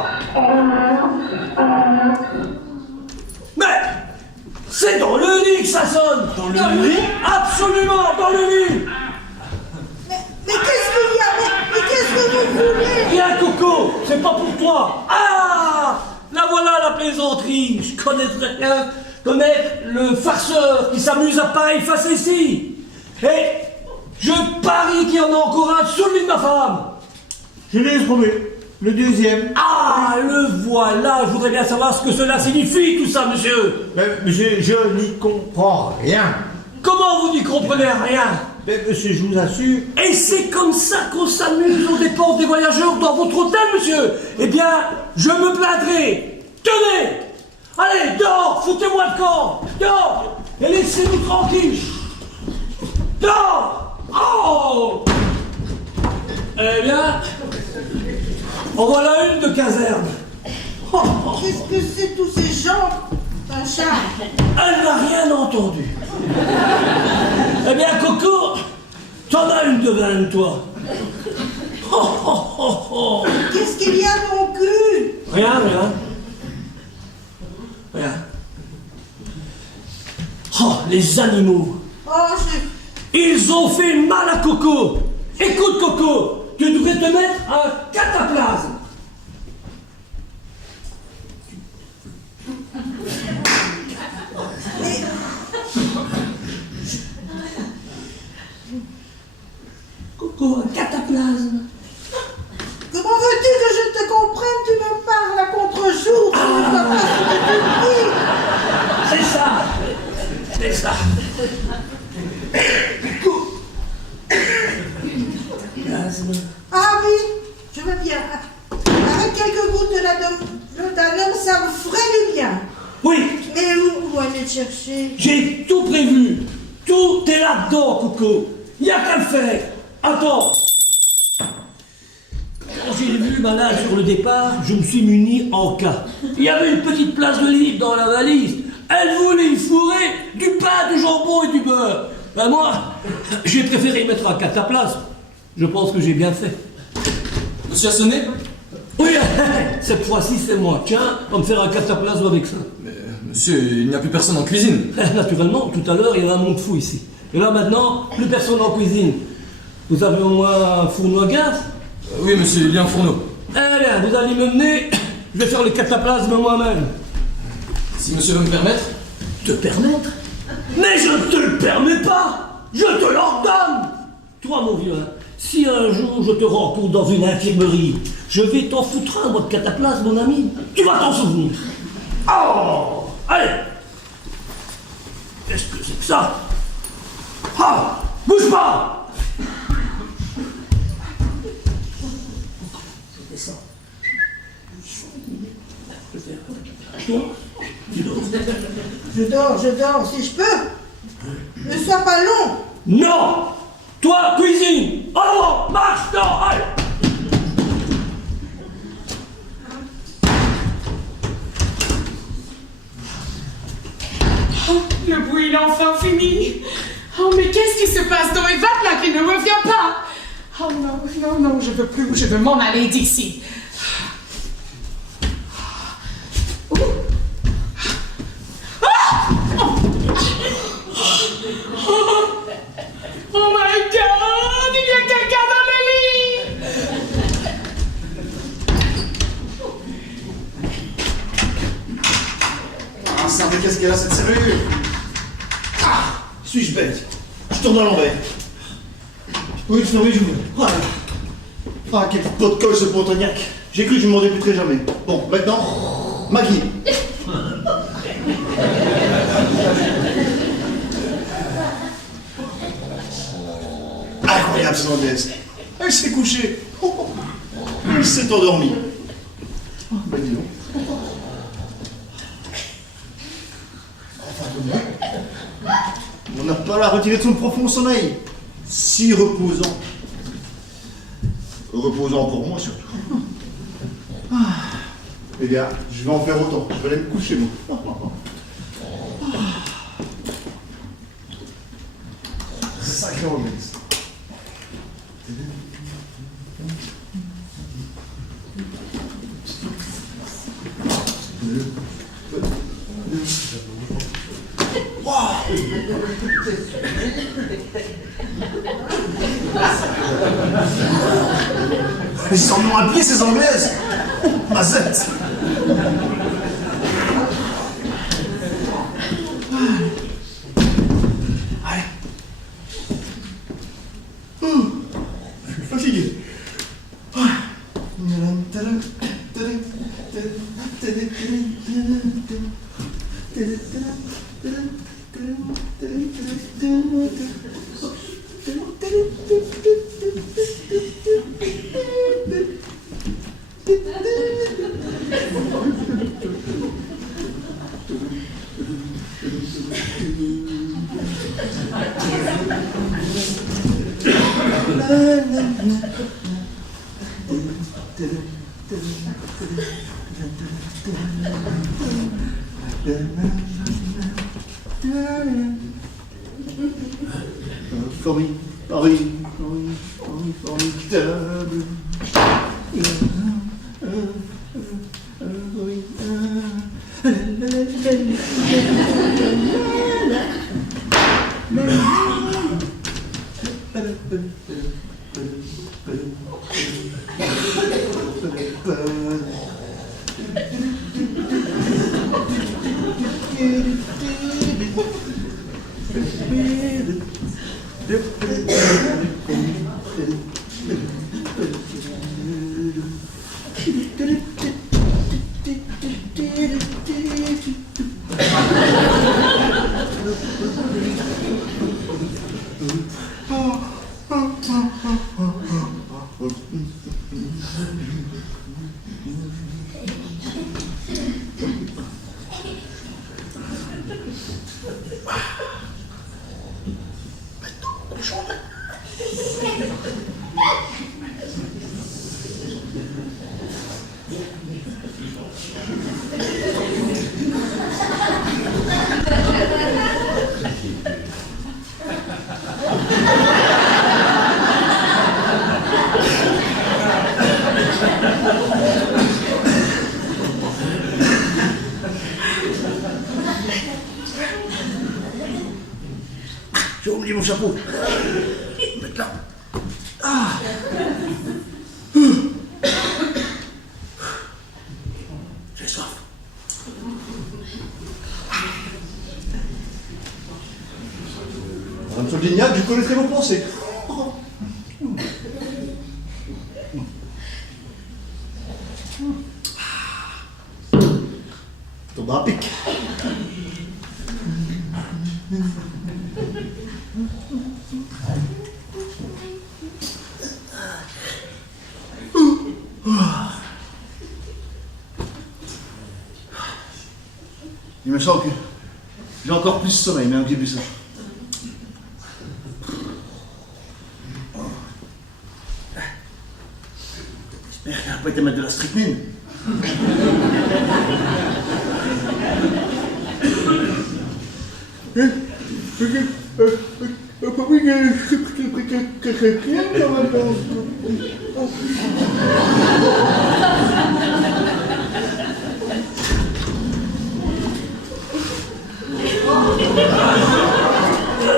Mais c'est dans le lit que ça sonne! Dans le lit? Absolument, dans le lit! Mais qu'est-ce qu'il y a? Mais qu'est-ce que vous voulez? Viens, Coco, c'est pas pour toi. Ah, là voilà la plaisanterie. Je connaîtrais bien connaître le farceur qui s'amuse à pareille face ici. Et je parie qu'il y en a encore un sous le lit de ma femme. Je l'ai trouvé. Le deuxième. Ah, le voilà. Je voudrais bien savoir ce que cela signifie, tout ça, monsieur. Monsieur, je n'y comprends rien. Comment vous n'y comprenez rien? Mais monsieur, je vous assure. Et c'est comme ça qu'on s'amuse aux dépenses des voyageurs dans votre hôtel, monsieur. Eh bien, je me plaindrai. Tenez! Allez, dehors, foutez-moi le camp. Dehors! Et laissez-nous tranquilles. Dehors! Oh! Eh bien, en voilà une de caserne. Oh, oh. Qu'est-ce que c'est tous ces gens, Sacha? Elle n'a rien entendu. Eh bien, Coco, t'en as une de vanne, toi. Oh, oh, oh, oh. Qu'est-ce qu'il y a donc eu? Rien. Oh, les animaux. Oh, Ils ont fait mal à Coco. Écoute, Coco, tu devrais te mettre un cataplasme. Coco, un cataplasme. ça. Ah oui, je veux bien. Avec quelques gouttes de laudanum, ça me ferait du bien. Oui, Mais où aller le chercher? j'ai tout prévu. Tout est là-dedans, Coco. Il n'y a qu'à le faire. Attends. Quand j'ai vu malade sur le départ, je me suis muni en cas. Il y avait une petite place de libre dans la valise. Elle voulait y fourrer du pain, du jambon et du beurre. Ben moi, j'ai préféré mettre un cataplasme. Je pense que j'ai bien fait. Monsieur a sonné? Oui, cette fois-ci c'est moi. Tiens, on va me faire un cataplasme avec ça. Mais, monsieur, il n'y a plus personne en cuisine. Naturellement, tout à l'heure, il y avait un monde fou ici. Et là maintenant, plus personne en cuisine. Vous avez au moins un fourneau à gaz? Oui, monsieur, il y a un fourneau. Eh bien, vous allez me mener, je vais faire le cataplasme moi-même. Si monsieur veut me permettre? Te permettre? Mais je ne te le permets pas! Je te l'ordonne! Toi, mon vieux, hein, si un jour je te rencontre dans une infirmerie, je vais t'en foutre un, moi, de cataplasme, mon ami. Tu vas t'en souvenir. Oh! Allez! Qu'est-ce que c'est que ça? Ah! Bouge pas! Je fais ça. Je dors, si je peux. Ne sois pas long. Non! Toi, cuisine! En avant! Marche! Non! Allez! Oh, le bruit il est enfin fini. Oh, mais qu'est-ce qui se passe dans Eva là qui ne revient pas? Oh non, non, non, je veux plus, je veux m'en aller d'ici. Oh. Ah! Oh my God, il y a quelqu'un dans le lit. Ah, ça mais qu'est-ce qu'elle a cette serrure? Ah, suis-je bête? Je tourne à l'envers. Oui, j'ouvre. Voilà. Ah, quel pot de colle ce pontagnac. J'ai cru que je m'en dépouterais jamais. Bon, maintenant, Maggie. Incroyable, cette anglaise. Elle s'est couchée. Elle s'est endormie. Oh, ben dis donc. Enfin, on n'a pas la retirée de son profond sommeil. Si reposant. Reposant pour moi, surtout. Ah. Eh bien, je vais en faire autant. Je vais aller me coucher, moi. Sacré anglaise. Ils s'en ont un pied, ces anglaises. Mazette. Allez. Je suis fatigué. Formidable. chapeau. Mettre là. Ah. J'ai soif. Madame Soldignac, je connaîtrai vos pensées. Tombe à pic. Il me semble que j'ai encore plus de sommeil, mais un petit peu ça. J'espère qu'elle n'a pas été mettre de la strychnine.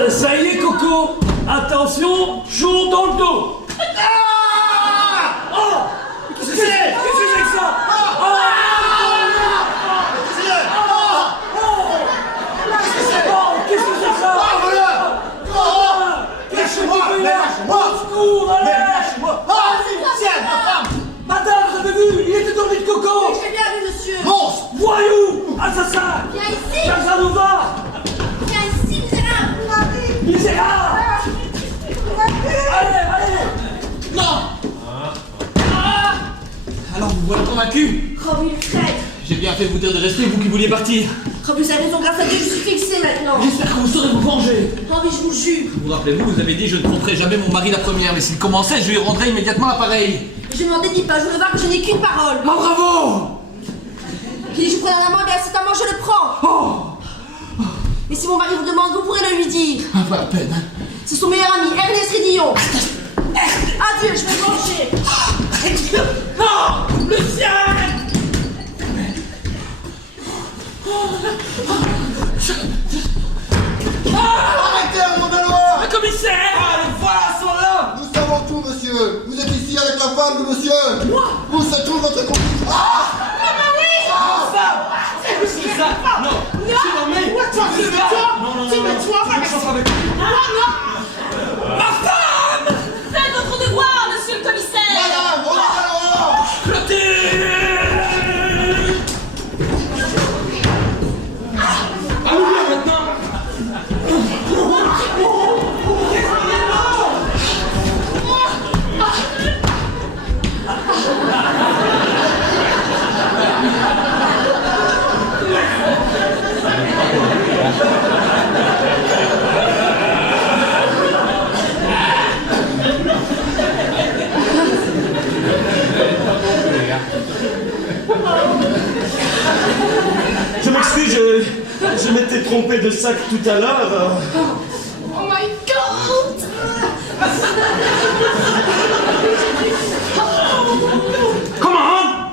Ça y est, Coco. Attention, chaud dans le dos. Oh, qu'est-ce que c'est que ça? Madame, vous avez vu? Il était dans le lit de Coco. J'ai bien vu, monsieur. Monstre! Voyou! Assassin! Viens ici. Casanova! Viens ici, misérable. Misérable! Allez! Non. Alors vous voilà convaincu? Oh, oui, le traître. J'ai bien fait de vous dire de rester, vous qui vouliez partir. Oh, vous avez raison, grâce à Dieu, je suis fixée maintenant. J'espère que vous saurez vous venger. Oh, mais je vous jure. Vous rappelez-vous, vous avez dit je ne tromperai jamais mon mari la première, mais s'il commençait, je lui rendrais immédiatement l'appareil. Je m'en dédie pas, je voudrais voir que je n'ai qu'une parole. Ah, bravo! Si je vous prends un amant, bien c'est à moi, je le prends. Et si mon mari vous demande, vous pourrez le lui dire. Ah, pas la peine. C'est son meilleur ami, Ernest Ridillon. Adieu, je vais manger. Non! Lucien! Arrêtez, avant de loi! Le commissaire! Ah, les voilà, sont là! Nous savons tout, monsieur. Vous êtes ici avec la femme de monsieur. Moi? Où se trouve votre complice? C'est ça! Non! Tu m'en mets! Non! Tu me tues! Ma femme! Faites votre devoir, monsieur le commissaire. Madame, on est alors! Clotilde! Allons bien maintenant! Je m'excuse, je m'étais trompé de sac tout à l'heure. Oh my god! Comment?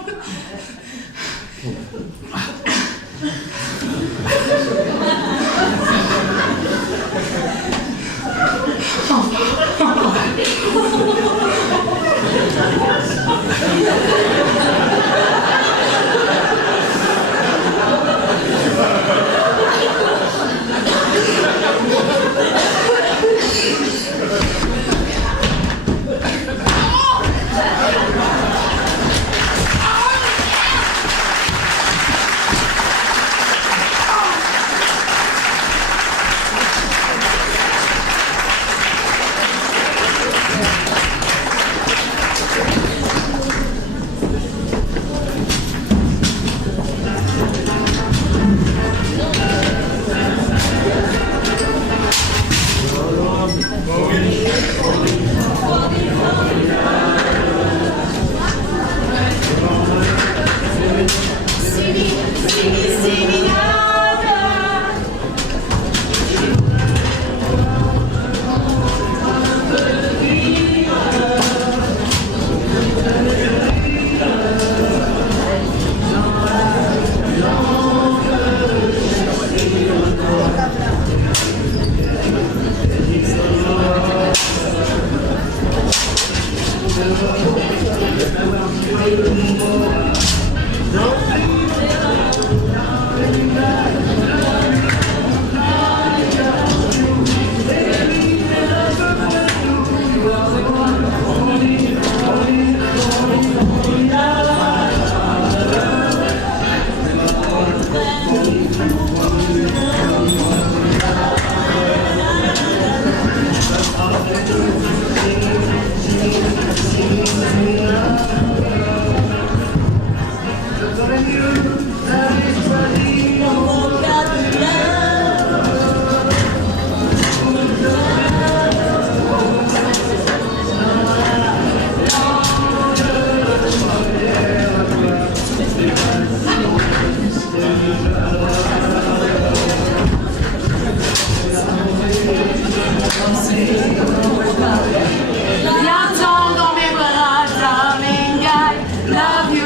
Viens-t'en dans mes bras, darling guy. Love you,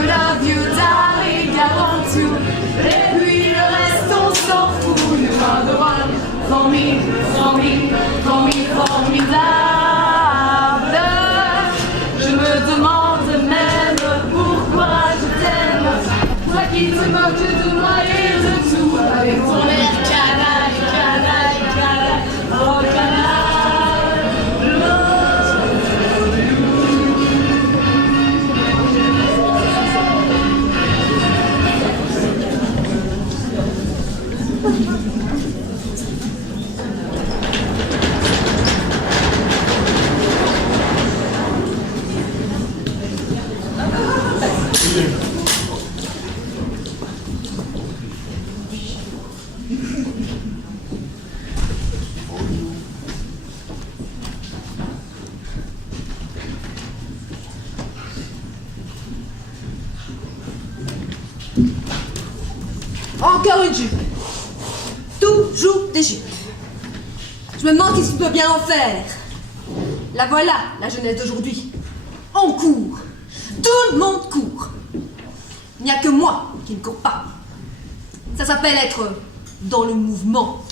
darling, I want to. Et puis le reste, on s'en fout. You are the one for me, for me, for me, formidable. Je me demande même pourquoi je t'aime. Toi qui te moques de moi et de tout. Avec ton air canaille, canaille, canaille, oh canaille. Encore une jupe. Toujours des jupes. Je me demande qu'est-ce qu'il peut bien en faire. La voilà, la jeunesse d'aujourd'hui. On court. Tout le monde court. Il n'y a que moi qui ne cours pas. Ça s'appelle être dans le mouvement.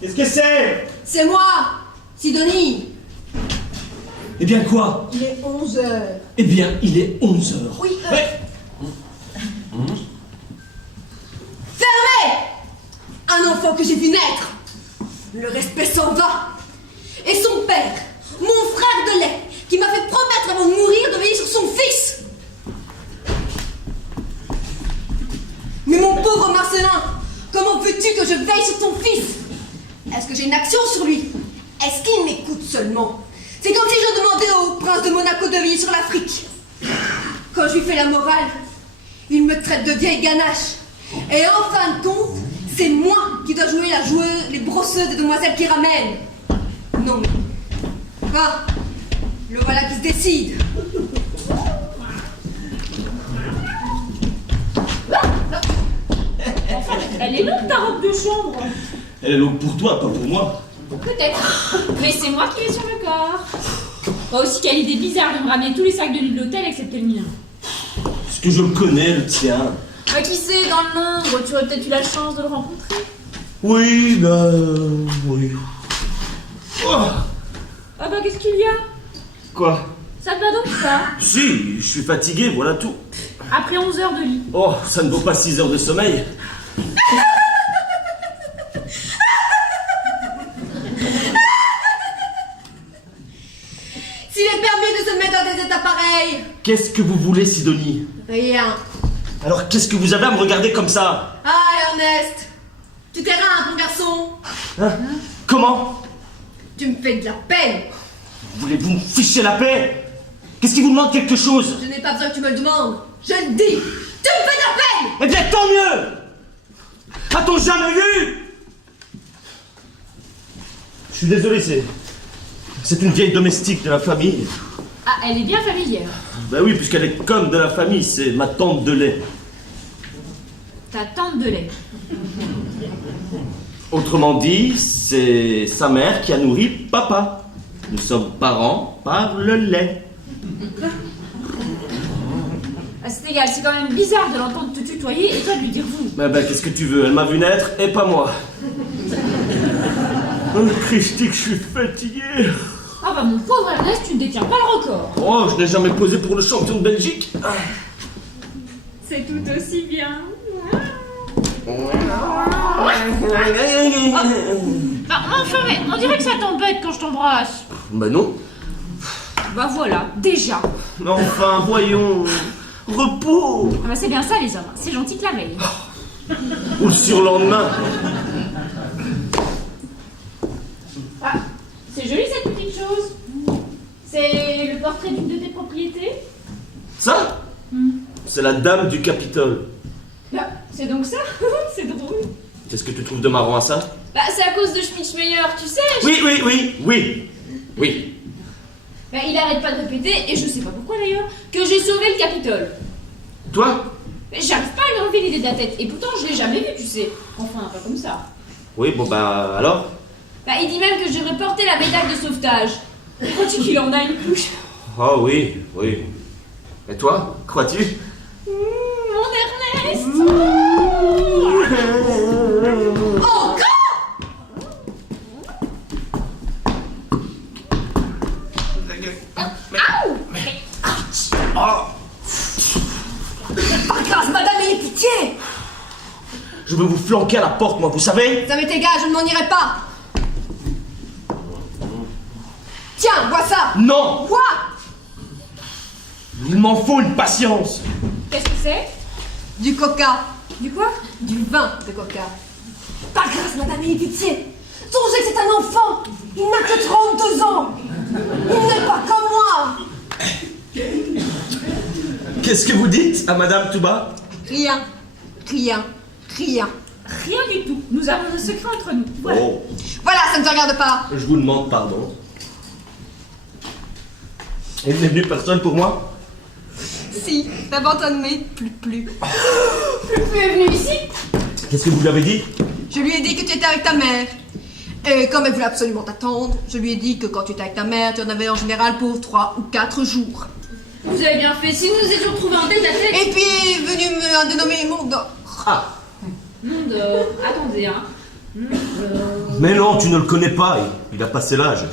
Qu'est-ce que c'est? C'est moi, Sidonie. Eh bien quoi? Il est 11h. Eh bien, il est 11h. Oui, Mais fermez! Un enfant que j'ai vu naître. Le respect s'en va. Et son père, mon frère de lait, qui m'a fait promettre avant de mourir de veiller sur son fils. Mais mon pauvre Marcelin, comment veux-tu que je veille sur ton fils? Est-ce que j'ai une action sur lui? Est-ce qu'il m'écoute seulement? C'est comme si je demandais au prince de Monaco de veiller sur l'Afrique. Quand je lui fais la morale, il me traite de vieille ganache. Et en fin de compte, c'est moi qui dois jouer la joueuse, les brosseuses des demoiselles qui ramènent. Non mais... Ah, le voilà qui se décide. Elle est longue ta robe de chambre. Elle est longue pour toi, pas pour moi. Peut-être. Mais c'est moi qui l'ai sur le corps. Moi aussi, quelle idée bizarre de me ramener tous les sacs de lit de l'hôtel excepté le mien. Est-ce que je le connais, le tien? Bah, qui sait, dans le nombre, tu aurais peut-être eu la chance de le rencontrer. Oui, oui. Oh, Ah bah, qu'est-ce qu'il y a? quoi? Ça te va donc pas? Si, je suis fatigué, voilà tout. Après 11 heures de lit. Oh, ça ne vaut pas 6 heures de sommeil. S'il est permis de se mettre dans des états pareils. Qu'est-ce que vous voulez, Sidonie? Rien. Alors qu'est-ce que vous avez à me regarder comme ça? Ah, Ernest, tu t'es rince, mon garçon. Hein? Comment? Tu me fais de la peine. Voulez-vous me ficher la paix? Qu'est-ce qui vous demande quelque chose? Je n'ai pas besoin que tu me le demandes. Je le dis. Tu me fais de la peine. Eh bien, tant mieux! A-t-on jamais vu? Je suis désolé, c'est une vieille domestique de la famille. Ah, elle est bien familière. Ben oui, puisqu'elle est comme de la famille, c'est ma tante de lait. Ta tante de lait. Autrement dit, c'est sa mère qui a nourri papa. Nous sommes parents par le lait. Ah, c'est égal, c'est quand même bizarre de l'entendre te tutoyer et toi de lui dire vous. Ben, qu'est-ce que tu veux? Elle m'a vu naître et pas moi. Christy, que je suis fatigué. Ah bah mon pauvre Ernest, tu ne détiens pas le record. Oh, je n'ai jamais posé pour le champion de Belgique. C'est tout aussi bien. Bah enfin, mais on dirait que ça t'embête quand je t'embrasse. Bah non. Bah voilà, déjà. Mais enfin, voyons. Repos. Ah bah c'est bien ça les hommes, c'est gentil que la veille. Ou le surlendemain. Ah, c'est joli cette petite chose. C'est le portrait d'une de tes propriétés? Ça C'est la dame du Capitole. Bah, c'est donc ça. C'est drôle. Qu'est-ce que tu trouves de marrant à ça? Bah c'est à cause de Schmitzmeyer, tu sais. Oui. Bah il arrête pas de répéter, et je sais pas pourquoi d'ailleurs, que j'ai sauvé le Capitole. Toi? Mais j'arrive pas à lui enlever l'idée de la tête, et pourtant je l'ai jamais vu, tu sais. Enfin, pas comme ça. Oui, bon bah alors? Bah il dit même que je devrais porter la médaille de sauvetage. Crois-tu qu'il en a une couche? Oh oui. Et toi, crois-tu? Mon Ernest. Encore? Par grâce, madame, ayez pitié! Je veux vous flanquer à la porte, moi, vous savez? Ça m'est égal, je ne m'en irai pas! Tiens, bois ça! Non! Quoi? Il m'en faut une patience! Qu'est-ce que c'est? Du coca. Du quoi? Du vin de coca. Par grâce, madame, ayez pitié! Songez que c'est un enfant! Il n'a que 32 ans! Il n'est pas comme moi! Qu'est-ce que vous dites à Madame Touba? Rien. Rien du tout. Nous avons nos secrets entre nous. Voilà. Oh, Voilà, ça ne te regarde pas! je vous demande pardon. Il n'est venu personne pour moi? Si, abandonne-moi, plus. Tu es venu ici? Qu'est-ce que vous lui avez dit? Je lui ai dit que tu étais avec ta mère. Et comme elle voulait absolument t'attendre, je lui ai dit que quand tu étais avec ta mère, tu en avais en général pour 3 ou 4 jours. Vous avez bien fait. Si nous nous étions trouvés en tête à tête. Et puis est venu me dénommer Mondor. Ah! Mondor. Attendez, hein. Mais non, tu ne le connais pas, il a passé l'âge.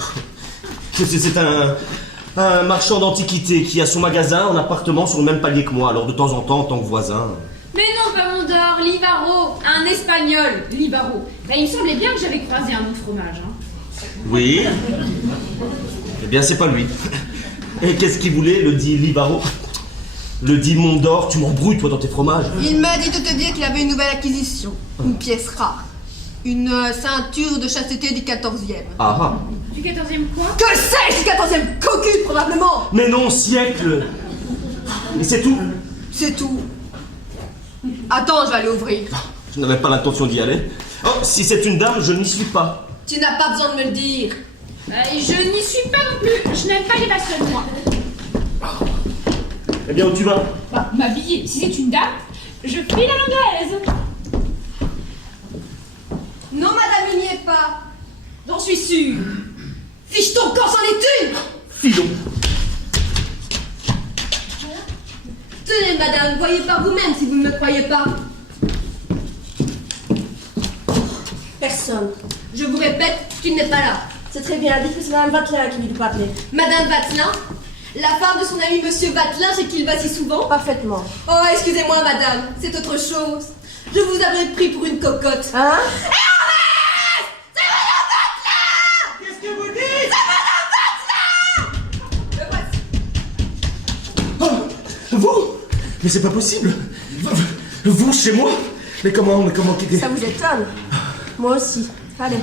C'est un marchand d'antiquités qui a son magasin en appartement sur le même palier que moi, alors de temps en temps, en tant que voisin. Mais non, pas Mondor, Libaro, un espagnol, Libaro. Bah, il me semblait bien que j'avais croisé un autre fromage, hein. Oui? Eh bien, c'est pas lui. Et qu'est-ce qu'il voulait, le dit Libaro? Le dit Mondor, tu m'embrouilles, toi, dans tes fromages. Il m'a dit de te dire qu'il avait une nouvelle acquisition. Une pièce rare. Une ceinture de chasteté du 14e. Ah ah. Du 14e quoi? Que sais-je du 14e cocu, probablement! Mais non, siècle. Et c'est tout. C'est tout. Attends, je vais aller ouvrir. Je n'avais pas l'intention d'y aller. Oh, si c'est une dame, je n'y suis pas. Tu n'as pas besoin de me le dire. Je n'y suis pas non plus. Je n'aime pas les bastonnes, moi. Eh bien, où tu vas? Bah, m'habiller. Si c'est une dame, je file à l'anglaise. Non, madame, il n'y est pas. J'en suis sûre. Fiche ton corps, c'en est une! Filons. Tenez, madame, voyez par vous-même si vous ne me croyez pas. Personne. Je vous répète qu'il n'est pas là. C'est très bien, dites que c'est Madame Vatelin qui lui doit appeler. Madame Vatelin? La femme de son ami Monsieur Vatelin, chez qui il va si souvent? Parfaitement. Oh, excusez-moi, madame, c'est autre chose. Je vous avais pris pour une cocotte. Hein? Qu'est-ce que vous dites? C'est Madame Vatelin! Le voici. Oh, vous? Mais c'est pas possible. Vous, chez moi? Mais comment? Ça vous étonne? Moi aussi. Allez.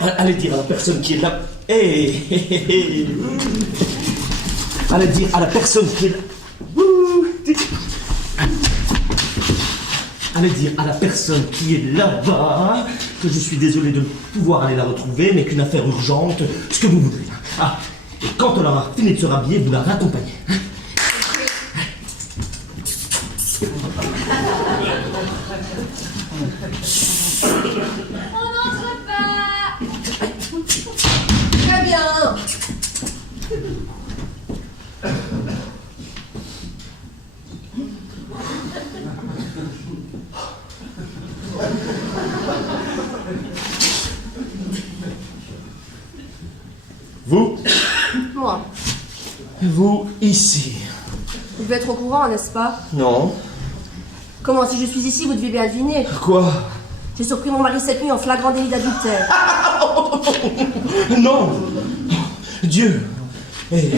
Allez dire à la personne qui est là. Allez dire à la personne qui est là. Allez dire à la personne qui est là-bas que je suis désolé de ne pouvoir aller la retrouver, mais qu'une affaire urgente, ce que vous voudrez. Ah, et quand on aura fini de se rhabiller, vous la raccompagnez. On n'entre pas. Très bien. Vous, ici. Vous devez être au courant, n'est-ce pas? Non. Comment, si je suis ici, vous devez bien deviner. Quoi? J'ai surpris mon mari cette nuit en flagrant délit d'adultère. Non. Dieu. Et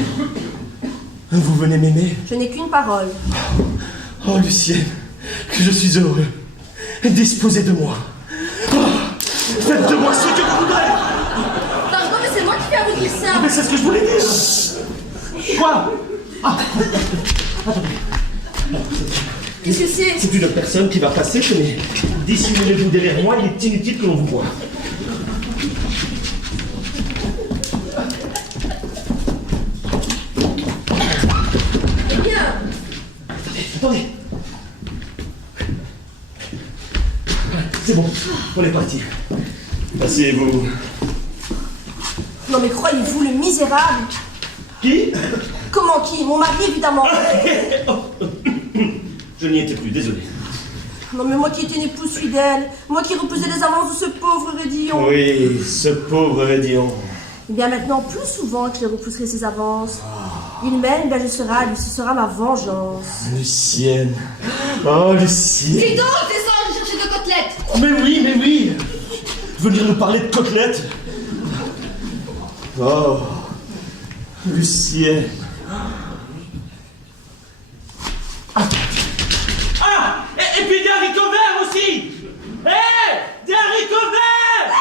vous venez m'aimer? Je n'ai qu'une parole. Oh, Lucienne, que je suis heureux. Disposez de moi. Oh, faites de moi ce que vous voudrez. Pardon, mais c'est moi qui viens vous dire ça. Mais c'est ce que je voulais dire. Quoi? Ah. Attendez. Qu'est-ce que c'est? C'est une personne qui va passer, mais dissimulez-vous derrière moi, il est inutile que l'on vous voie. Eh bien. Attendez. C'est bon, on est parti. Asseyez-vous. Non mais croyez-vous, le misérable? Qui? Comment qui? Mon mari, évidemment. Je n'y étais plus, désolé. Non mais moi qui étais une épouse fidèle, moi qui repoussais les avances de ce pauvre Rédillon. Oui, ce pauvre Rédillon. Eh bien maintenant, plus souvent que je repousserai ses avances. Il m'aime, bien je serai à lui, ce sera ma vengeance. Lucienne. Oh, Lucienne. Dis donc, descends, je chercher de côtelettes. Mais oui. Venir nous parler de côtelettes. Oh, Lucienne. Ah, et puis des haricots verts aussi. Des haricots verts.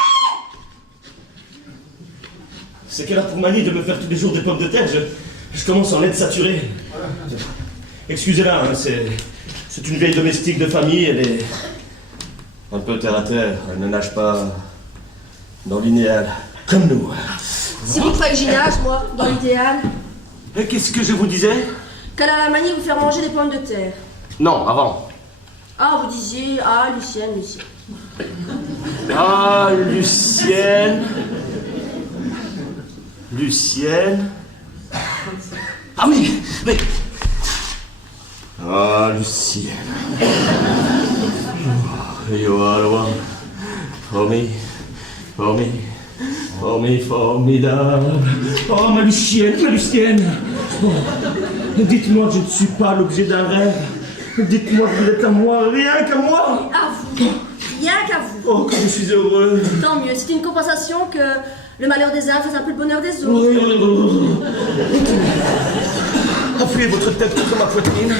C'est qu'elle a pour manie de me faire tous les jours des pommes de terre. Je commence à en être saturé. Excusez-la, hein, c'est une vieille domestique de famille, elle est un peu terre à terre, elle ne nage pas dans l'idéal, comme nous. Si vous croyez que j'y nage, moi, dans l'idéal, Et qu'est-ce que je vous disais? qu'elle a la manie de vous faire manger des pommes de terre. Non, avant. Ah, vous disiez, ah, Lucienne. Ah, Lucienne. Lucienne. Ah oui, mais... Ah, Lucienne. You are the one for me, formidable. Oh, ma Lucienne. Oh, dites-moi que je ne suis pas l'objet d'un rêve. Dites-moi que vous êtes à moi, rien qu'à moi. À vous. Rien qu'à vous. Oh, que je suis heureux. Tant mieux, c'est une compensation que le malheur des uns fasse un peu le bonheur des autres. Appuyez votre tête contre ma poitrine.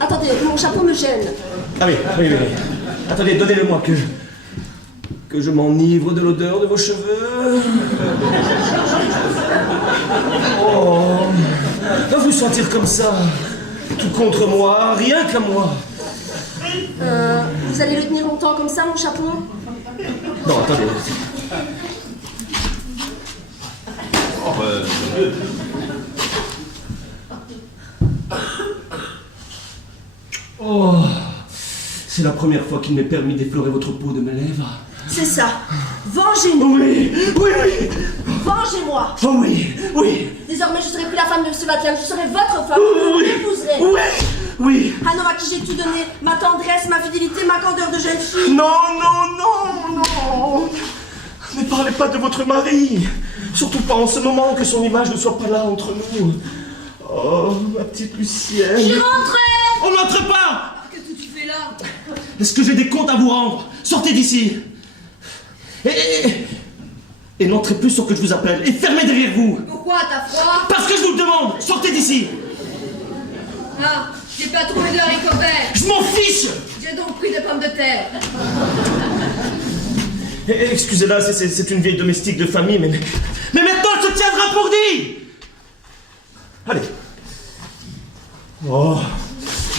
Attendez, mon chapeau me gêne. Ah oui. Attendez, donnez-le-moi que je m'enivre de l'odeur de vos cheveux. Oh, à vous sentir comme ça, tout contre moi, rien qu'à moi. Vous allez le tenir longtemps comme ça, mon chapeau? Non, attendez. Oh, c'est la première fois qu'il m'est permis d'effleurer votre peau de mes lèvres. C'est ça. Vengez-nous. Oui. Vengez-moi. Oh oui. Désormais, je serai plus la femme de M. Vatican, je serai votre femme. Vous m'épouserez. Oui. Un homme à qui j'ai tout donné, ma tendresse, ma fidélité, ma candeur de jeune fille. Non. Ne parlez pas de votre mari. Surtout pas en ce moment, que son image ne soit pas là entre nous. Oh, ma petite Lucienne. Je rentrerai. On n'entre pas. Qu'est-ce que tu fais là? Est-ce que j'ai des comptes à vous rendre? Sortez d'ici. Et n'entrez plus sur que je vous appelle. Et fermez derrière vous. Pourquoi, t'as froid? Parce que je vous le demande. Sortez d'ici. Ah, j'ai pas trouvé de haricots verts. Je m'en fiche. J'ai donc pris des pommes de terre. Excusez-la, c'est une vieille domestique de famille, mais maintenant elle se tiendra pour dit. Allez. Oh,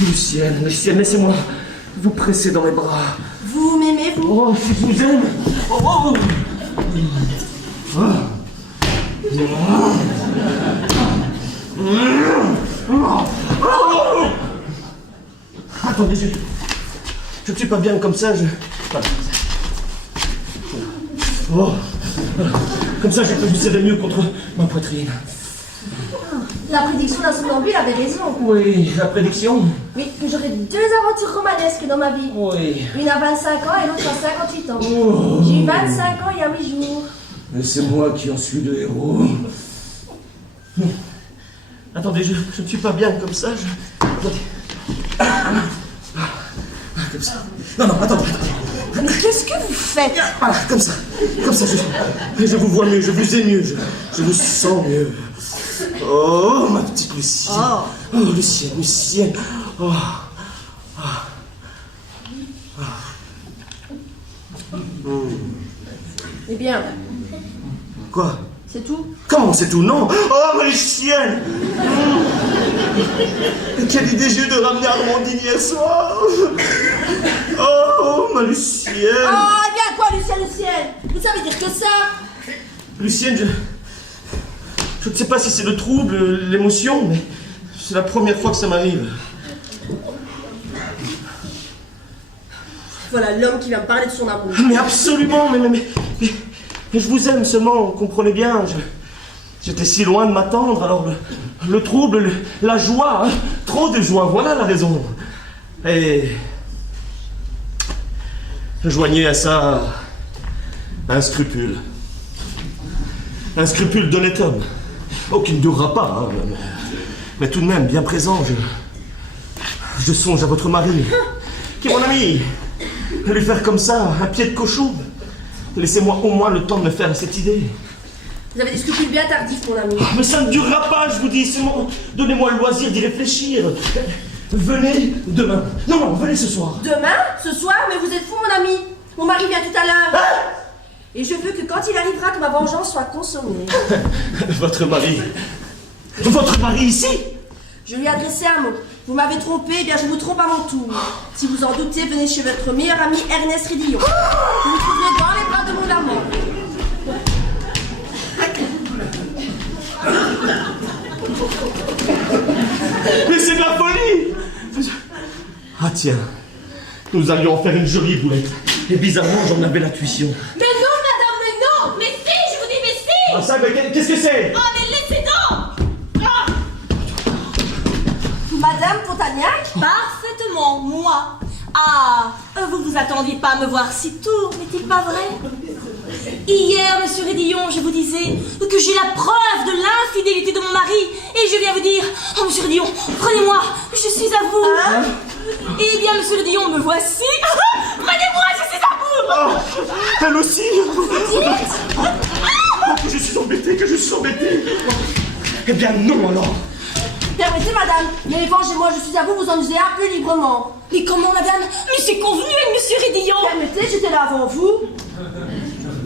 Lucienne, laissez-moi vous presser dans mes bras. Vous m'aimez, vous? Oh, si je vous aime. Attendez, je ne suis pas bien comme ça, Voilà. Oh. Comme ça, je peux vous serrer mieux contre ma poitrine. La prédiction d'un somnambule avait raison. Oui, la prédiction. Oui, que j'aurai 2 aventures romanesques dans ma vie. Oui. Une à 25 ans et l'autre à 58 ans. Oh. J'ai eu 25 ans il y a 8 jours. Mais c'est moi qui en suis le héros. Attendez, je ne suis pas bien comme ça. Attendez. Comme ça. Non, attendez. Mais qu'est-ce que vous faites? Voilà, comme ça, je vous vois mieux, je vous ai mieux, je vous sens mieux. Oh, ma petite Lucienne. Oh, Lucienne. Oh. Eh bien, Quoi? c'est tout? Comment c'est tout? Non. Oh, ma Lucienne. Quelle idée j'ai eu de ramener Armandine hier soir. Oh, ma Lucienne. Oh, eh bien quoi, Lucienne? Vous savez dire que ça? Lucienne, je ne sais pas si c'est le trouble, l'émotion, mais c'est la première fois que ça m'arrive. Voilà l'homme qui va me parler de son amour. Mais absolument, mais je vous aime seulement, comprenez bien. J'étais si loin de m'attendre, alors le trouble, la joie, hein, trop de joie, voilà la raison. Et joignez à ça un scrupule. Un scrupule d'honnête homme. Oh, qui ne durera pas, hein, mais tout de même bien présent. Je songe à votre mari, qui est mon ami. Lui faire comme ça, un pied de cochon. Laissez-moi au moins le temps de me faire cette idée. Vous avez des scrupules bien tardifs, mon ami. Oh, mais ça ne durera pas, je vous dis. Seulement, donnez-moi le loisir d'y réfléchir. Venez demain. Non, venez ce soir. Demain? Ce soir? Mais vous êtes fou, mon ami. Mon mari vient tout à l'heure. Et je veux que quand il arrivera, que ma vengeance soit consommée. Votre mari? Votre mari ici? Je lui ai adressé un mot. Vous m'avez trompé, eh bien je vous trompe à mon tour. Si vous en doutez, venez chez votre meilleur ami Ernest Ridillon. Vous me trouverez dans les bras de mon amant. Mais c'est de la folie! Ah tiens, nous allions en faire une jolie boulette. Et bizarrement, j'en avais l'intuition. Mais non, madame, mais non! Mais si, je vous dis mais si! Ah ça, mais qu'est-ce que c'est? Oh, mais laissez donc! Ah! Madame Pontagnac? Parfaitement, moi. Ah, vous vous attendiez pas à me voir si tôt, n'est-il pas vrai? Hier, monsieur Rédillon, je vous disais que j'ai la preuve de l'infidélité de mon mari, et je viens vous dire, oh monsieur Rédillon, prenez-moi, je suis à vous. Hein? Eh bien, monsieur Rédillon, me voici. Prenez-moi, je suis à vous. Oh, elle aussi. Oh, que je suis embêté. Eh bien non alors. Permettez, madame, mais vengez-moi, je suis à vous, vous en usez un peu librement. Mais comment, madame? Mais c'est convenu avec monsieur Rédillon. Permettez, j'étais là avant vous.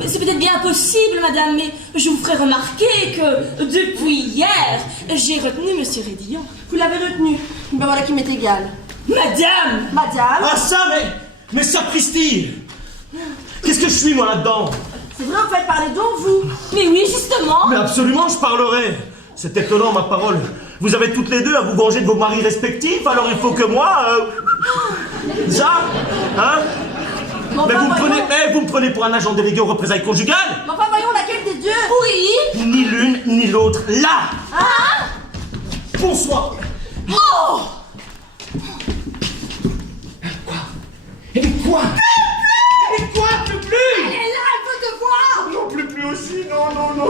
C'est peut-être bien possible, madame, mais je vous ferai remarquer que depuis hier, j'ai retenu monsieur Rédillon. Vous l'avez retenu. Ben voilà qui m'est égal. Madame! Madame? Ah ça, mais sapristi! Qu'est-ce que je suis moi là-dedans? C'est vrai, vous faites parler donc, vous. Mais oui, justement. Mais absolument, je parlerai. C'est étonnant, ma parole. Vous avez toutes les deux à vous venger de vos maris respectifs, alors il faut que moi... Ça? Hein? Mais vous me prenez pour un agent délégué aux représailles conjugales? Mais enfin, voyons laquelle des deux. Oui. Ni l'une, ni l'autre. Là! Hein? Bonsoir. Oh! Et quoi? Plus plus! Elle est là, elle veut te voir. Non, plus aussi. Non,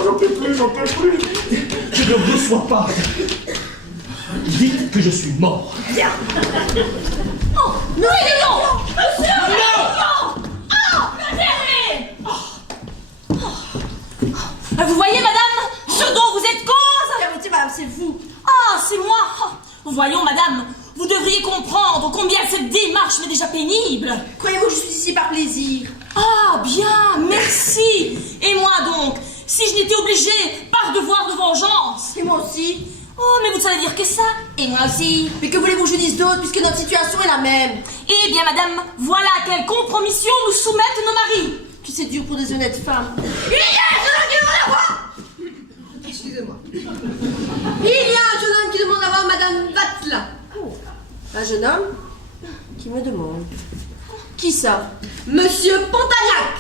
j'en peux plus. Je ne reçois pas. Dites que je suis mort. Viens. Oh! Nous Rédillon! Monsieur Rédillon! Oh! Regardez! Vous voyez, madame, ce dont vous êtes cause? Permettez, madame, c'est vous. Ah, c'est moi. Voyons, madame, vous devriez comprendre combien cette démarche m'est déjà pénible. Croyez-vous que je suis ici par plaisir? Ah, bien, merci. Et moi donc, si je n'étais obligée par devoir de vengeance? Et moi aussi. Oh, mais vous ne savez dire que ça. Et moi aussi. Mais que voulez-vous que je dise d'autre, puisque notre situation est la même? Eh bien, madame, voilà à quelle compromission nous soumettent nos maris. Que c'est dur pour des honnêtes femmes. Excusez-moi. Il y a un jeune homme qui demande à voir Madame Vatla. Oh. Un jeune homme qui me demande. Qui ça? Monsieur Pontagnac.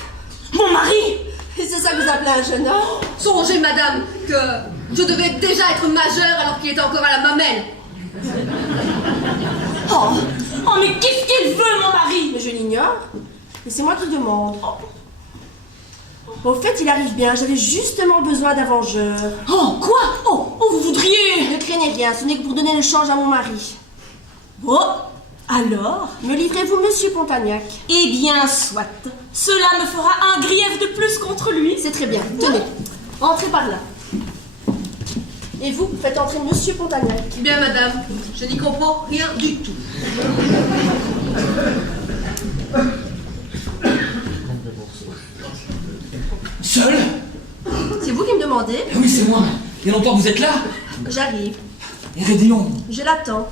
Mon mari. Et c'est ça que vous appelez un jeune homme? Songez, madame, que je devais déjà être majeure alors qu'il était encore à la mamelle. Oh, mais qu'est-ce qu'il veut, mon mari? Mais je l'ignore. Et c'est moi qui demande. Au fait, il arrive bien. J'avais justement besoin d'un vengeur. Oh, quoi? Oh, vous voudriez... Ne craignez rien, ce n'est que pour donner le change à mon mari. Oh, alors? Me livrez-vous Monsieur Pontagnac? Eh bien, soit. Cela me fera un grief de plus contre lui. C'est très bien. Tenez, entrez par là. Et vous, faites entrer Monsieur Pontagnac. Bien, madame, je n'y comprends rien du tout. Seul? C'est vous qui me demandez? Oui, c'est moi. Il y a longtemps que vous êtes là? J'arrive. Et Rédillon? Je l'attends.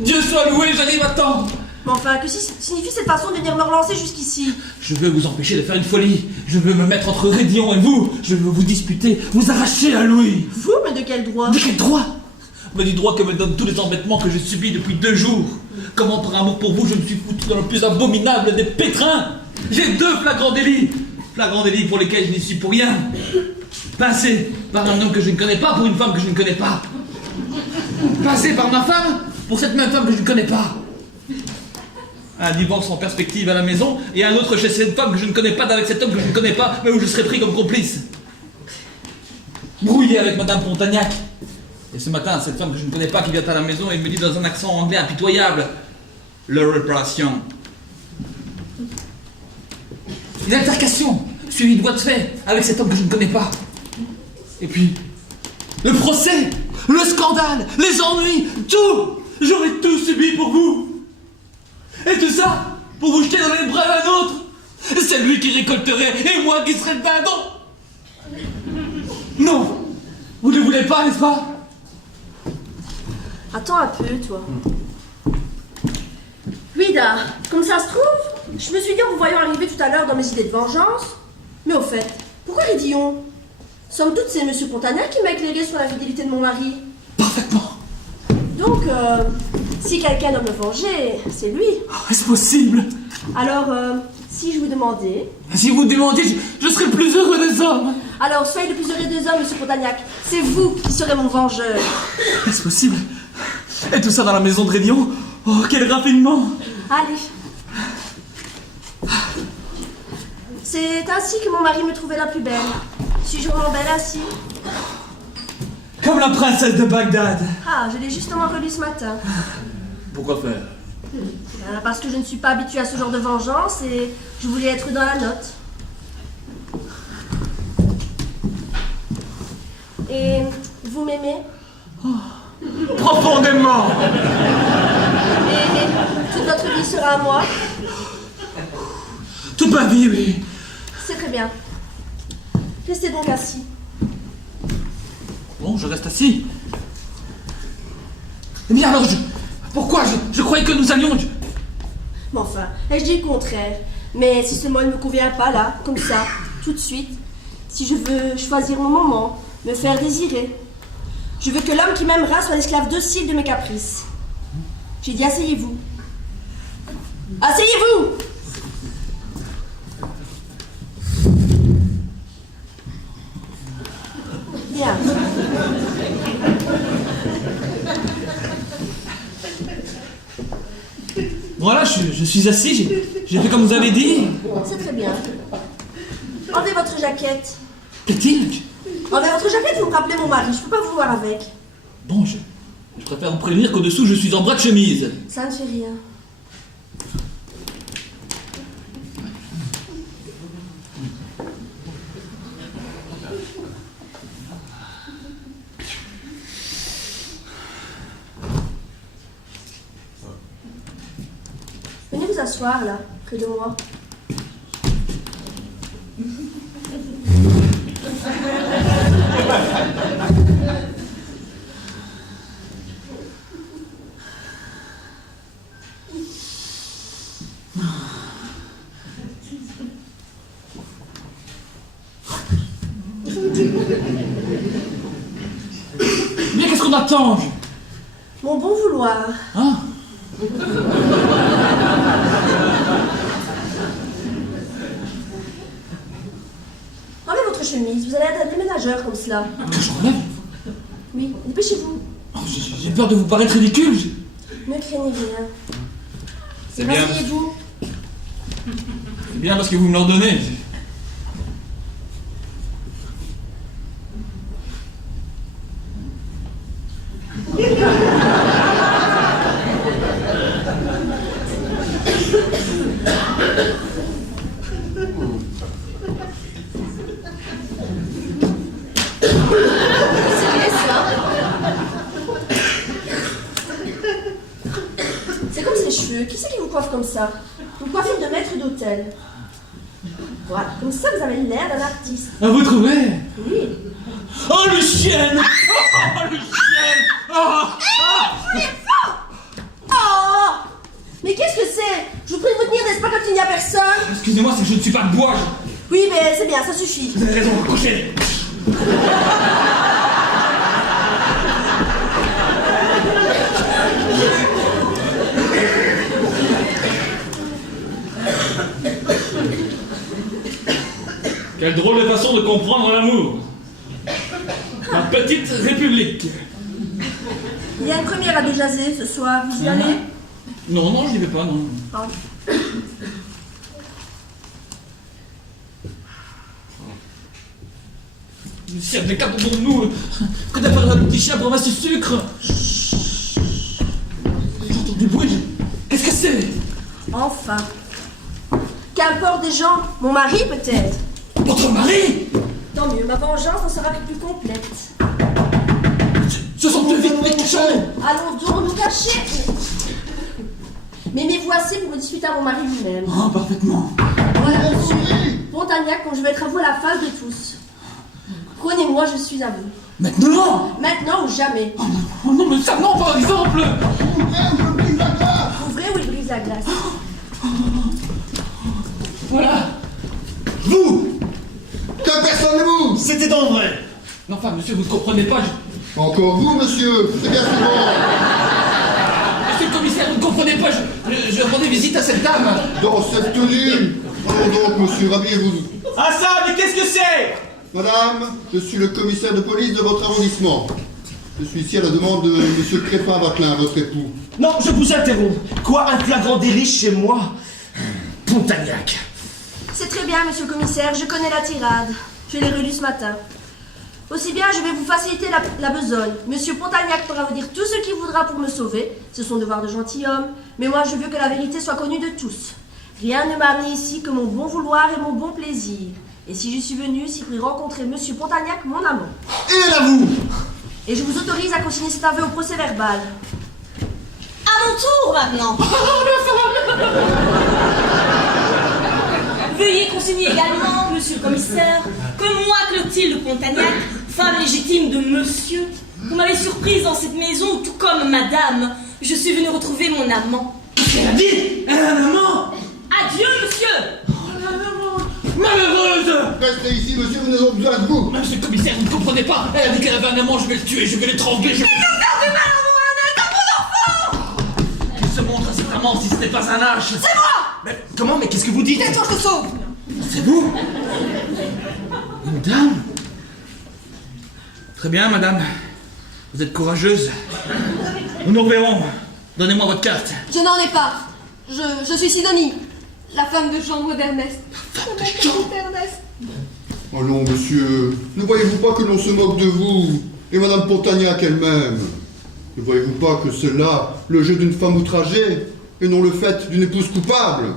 Dieu soit loué, j'arrive à temps. Mais enfin, que signifie cette façon de venir me relancer jusqu'ici? Je veux vous empêcher de faire une folie. Je veux me mettre entre Rédillon et vous. Je veux vous disputer, vous arracher à Louis. Vous, mais de quel droit? De quel droit? Mais du droit que me donnent tous les embêtements que j'ai subis depuis 2 jours. Comment par amour pour vous je me suis foutu dans le plus abominable des pétrins? J'ai 2 flagrants délits. Flagrants délits pour lesquels je n'y suis pour rien. Passer par un homme que je ne connais pas pour une femme que je ne connais pas. Passer par ma femme pour cette même femme que je ne connais pas. Un divorce en perspective à la maison et un autre chez cette femme que je ne connais pas avec cet homme que je ne connais pas mais où je serai pris comme complice. Brouillé avec Madame Pontagnac. Et ce matin, cette femme que je ne connais pas qui vient à la maison et me dit dans un accent anglais impitoyable: le réparation. Une altercation suivie de voies de fait avec cet homme que je ne connais pas. Et puis, le procès, le scandale, les ennuis, tout. J'aurais tout subi pour vous. Et tout ça pour vous jeter dans les bras d'un autre. C'est lui qui récolterait et moi qui serais le dindon. Non, vous ne voulez pas, n'est-ce pas? Attends un peu, toi. Ouida, comme ça se trouve, je me suis dit en vous voyant arriver tout à l'heure dans mes idées de vengeance. Mais au fait, pourquoi Rédillon? Somme toute, c'est Monsieur Pontagnac qui m'a éclairé sur la fidélité de mon mari. Parfaitement. Donc, si quelqu'un doit me venger, c'est lui. Oh, est-ce possible? Alors, si je vous demandais... Si vous demandiez, je serais le plus heureux des hommes. Alors, soyez le plus heureux des hommes, Monsieur Pontagnac. C'est vous qui serez mon vengeur. Est-ce possible? Et tout ça dans la maison de Rédillon? Oh, quel raffinement! Allez. C'est ainsi que mon mari me trouvait la plus belle. Suis-je vraiment belle ainsi? Comme la princesse de Bagdad. Ah, je l'ai justement relu ce matin. Pourquoi faire? Parce que je ne suis pas habituée à ce genre de vengeance et je voulais être dans la note. Et vous m'aimez? Profondément. Et toute votre vie sera à moi? Toute ma vie, oui. C'est très bien. Restez donc assis. Bon, je reste assis. Eh bien alors, pourquoi je croyais que nous allions... Mais enfin, ai-je dit le contraire? Mais si seulement il ne me convient pas là, comme ça, tout de suite, si je veux choisir mon moment, me faire désirer, je veux que l'homme qui m'aimera soit l'esclave docile de mes caprices. J'ai dit asseyez-vous. Asseyez-vous! Bien. Voilà, je suis assis, j'ai fait comme vous avez dit. C'est très bien. Enlevez votre jaquette. Qu'est-il? Enlevez votre jaquette, vous me rappelez mon mari, je peux pas vous voir avec. Bon, je préfère vous prévenir qu'au-dessous je suis en bras de chemise. Ça ne fait rien. Venez vous asseoir là, près de moi. Mais qu'est-ce qu'on attend? Mon bon vouloir. Hein? Enlevez votre chemise, vous allez être un déménageur comme cela. Que j'enlève? Oui, dépêchez-vous. Oh, j'ai peur de vous paraître ridicule. Ne craignez rien. C'est bien. Asseyez-vous. C'est bien parce que vous me l'ordonnez. coiffe comme ça. Une coiffure de maître d'hôtel. Voilà, comme ça vous avez l'air d'un artiste. Ah, vous trouvez? Oui. Oh, Lucienne! Oh, Lucienne! Oh, Oh! Mais qu'est-ce que c'est? Je vous prie de vous tenir, n'est-ce pas, quand il n'y a personne? excusez-moi, c'est que je ne suis pas de bois. Oui, mais c'est bien, ça suffit. Vous avez raison, couchez. Quelle drôle de façon de comprendre l'amour. Ma petite république. Il y a une première à déjaser ce soir, vous y allez? Non, non, je n'y vais pas, non. Pardon. Lucienne, mais qu'attendons-nous? Que d'avoir un petit chien pour masser sucre? J'entends du bruit. Qu'est-ce que c'est? Enfin. Qu'importe des gens, mon mari peut-être. Votre mari? Tant mieux, ma vengeance en sera plus complète. Ce sont deux vies méchantes. Allons donc nous cacher. Mais voici pour me disputer à mon mari lui-même. Oh, parfaitement. Voilà, monsieur Pontagnac, quand je vais être à vous à la face de tous. Prenez-moi, je suis à vous. Maintenant? Maintenant ou jamais. Oh non, mais ça non, par exemple. Ouvrez ou il brise la glace. Voilà. Vous! Que personne ne vous! C'était donc vrai! Non, enfin, monsieur, vous ne comprenez pas. Encore vous, monsieur! C'est bien souvent! Monsieur le commissaire, vous ne comprenez pas. Je rendais visite à cette dame. Dans cette tenue! Allons donc, monsieur, rhabillez-vous. Ah ça, mais qu'est-ce que c'est? Madame, je suis le commissaire de police de votre arrondissement. Je suis ici à la demande de monsieur Crépin Vatelin, votre époux. Non, je vous interromps. Quoi, un flagrant délit chez moi? Pontagnac. C'est très bien, monsieur le commissaire, je connais la tirade. Je l'ai relue ce matin. Aussi bien, je vais vous faciliter la besogne. Monsieur Pontagnac pourra vous dire tout ce qu'il voudra pour me sauver. C'est son devoir de gentilhomme. Mais moi, je veux que la vérité soit connue de tous. Rien ne m'a amené ici que mon bon vouloir et mon bon plaisir. Et si je suis venue, c'est pour y rencontrer monsieur Pontagnac, mon amant. Et elle à vous! Et je vous autorise à consigner cet aveu au procès verbal. À mon tour maintenant. Veuillez consigner également, monsieur le commissaire, que moi, Clotilde Pontagnac, femme légitime de monsieur, vous m'avez surprise dans cette maison où, tout comme madame, je suis venue retrouver mon amant. Elle a dit? Elle a un amant? Adieu, monsieur. Malheureuse! Restez ici, monsieur, nous n'avons besoin de vous! Monsieur le commissaire, vous ne comprenez pas. Elle a dit qu'elle avait un amant, je vais le tuer, je vais l'étrangler, je vais... Il se montre à cet amant si ce n'est pas un lâche. C'est moi! Mais comment? Mais qu'est-ce que vous dites? Tais-toi, je te sauve! C'est vous? Une dame? Très bien, madame. Vous êtes courageuse. Nous nous reverrons. Donnez-moi votre carte. Je n'en ai pas. Je suis Sidonie, la femme de chambre d'Ernest. Allons, monsieur, ne voyez-vous pas que l'on se moque de vous? Et madame Pontagnac elle-même? Ne voyez-vous pas que c'est là le jeu d'une femme outragée, et non le fait d'une épouse coupable?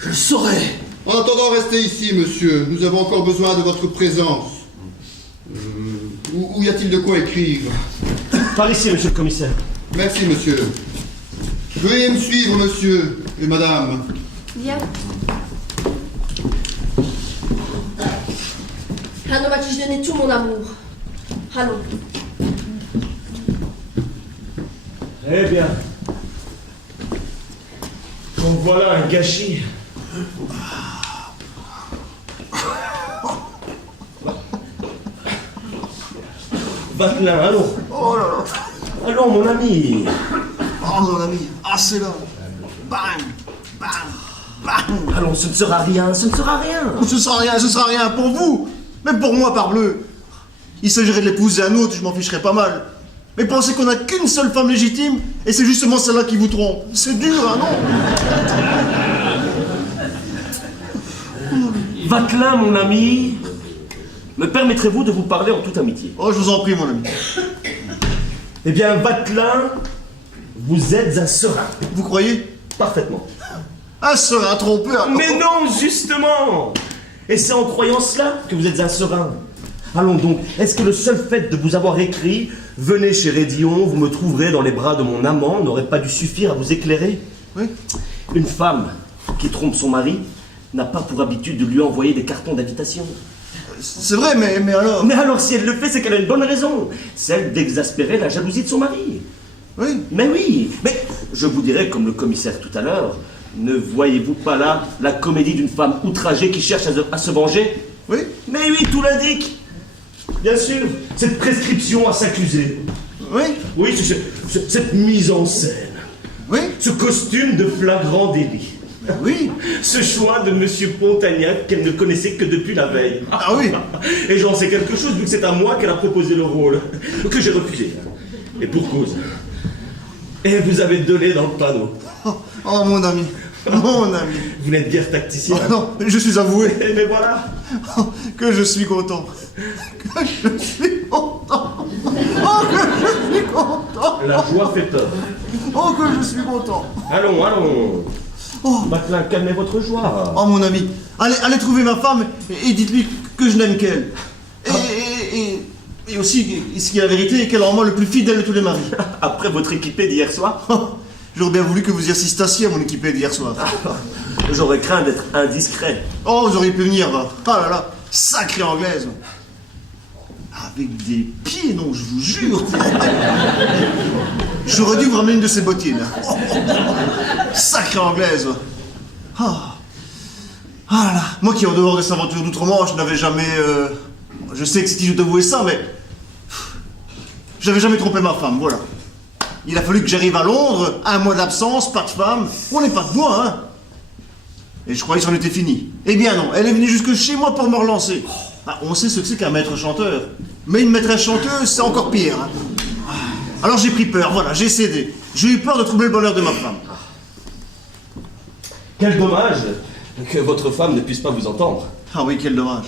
Je le saurai. En attendant, restez ici, monsieur. Nous avons encore besoin de votre présence. Où y a-t-il de quoi écrire? Par ici, monsieur le commissaire. Merci, monsieur. Veuillez me suivre, monsieur et madame. Viens. Un homme à qui je donnais tout mon amour. Allons. Eh bien. Donc voilà un gâchis. Vatelin, allons. Oh là là. Allons, mon ami. Oh, mon ami. Ah, c'est là. Bang. Bang. Bang. Allons, ce ne sera rien, ce ne sera rien. Ce sera rien pour vous. Même pour moi, parbleu. Il s'agirait de l'épouser à un autre, je m'en ficherais pas mal. Mais pensez qu'on n'a qu'une seule femme légitime, et c'est justement celle-là qui vous trompe. C'est dur, hein, non? Vatelin, mon ami, me permettrez-vous de vous parler en toute amitié? Oh, je vous en prie, mon ami. Eh bien, Vatelin, vous êtes un serein. Vous croyez? Parfaitement. Un serein trompeur. Mais non, justement. Et c'est en croyant cela que vous êtes un serein. Allons donc, est-ce que le seul fait de vous avoir écrit « Venez chez Rédillon, vous me trouverez dans les bras de mon amant » n'aurait pas dû suffire à vous éclairer? Oui. Une femme qui trompe son mari n'a pas pour habitude de lui envoyer des cartons d'invitation. C'est vrai, mais alors... Mais alors, si elle le fait, c'est qu'elle a une bonne raison. Celle d'exaspérer la jalousie de son mari. Oui. Mais oui. Mais je vous dirais, comme le commissaire tout à l'heure, ne voyez-vous pas là la comédie d'une femme outragée qui cherche à se venger? Oui. Mais oui, tout l'indique. Bien sûr, cette prescription à s'accuser. Oui. Oui, cette mise en scène. Oui. Ce costume de flagrant délit. Oui. Ce choix de Monsieur Pontagnac qu'elle ne connaissait que depuis la veille. Ah oui. Et j'en sais quelque chose vu que c'est à moi qu'elle a proposé le rôle, que j'ai refusé. Et pour cause. Et vous avez donné dans le panneau. Oh mon ami. Mon ami. Vous n'êtes guère tacticien. Oh non, je suis avoué. Mais voilà. Oh, que je suis content. Que je suis content. Oh, que je suis content. La joie fait peur. Oh, que je suis content. Allons, allons. Oh. Batelin, calmez votre joie. Oh mon ami, allez trouver ma femme et dites-lui que je n'aime qu'elle. Et aussi, ce qui est la vérité, qu'elle rend moi le plus fidèle de tous les maris. Après votre équipée d'hier soir. J'aurais bien voulu que vous y assistassiez à mon équipée d'hier soir. J'aurais craint d'être indiscret. Oh, vous auriez pu venir, va. Ah là là, sacrée anglaise. Avec des pieds, non, je vous jure. J'aurais dû vous ramener une de ces bottines. Sacrée anglaise. Ah là, moi qui en dehors de cette aventure d'outre-Manche n'avais jamais... Je sais que c'est idiot d'avouer ça, mais... J'avais jamais trompé ma femme, voilà. Il a fallu que j'arrive à Londres, 1 mois d'absence, pas de femme. On n'est pas de bois, hein. Et je croyais que c'en était fini. Eh bien non, elle est venue jusque chez moi pour me relancer. Ah, on sait ce que c'est qu'un maître chanteur. Mais une maîtresse chanteuse, c'est encore pire. Hein. Alors j'ai pris peur, voilà, j'ai cédé. J'ai eu peur de troubler le bonheur de ma femme. Quel dommage que votre femme ne puisse pas vous entendre. Ah oui, quel dommage.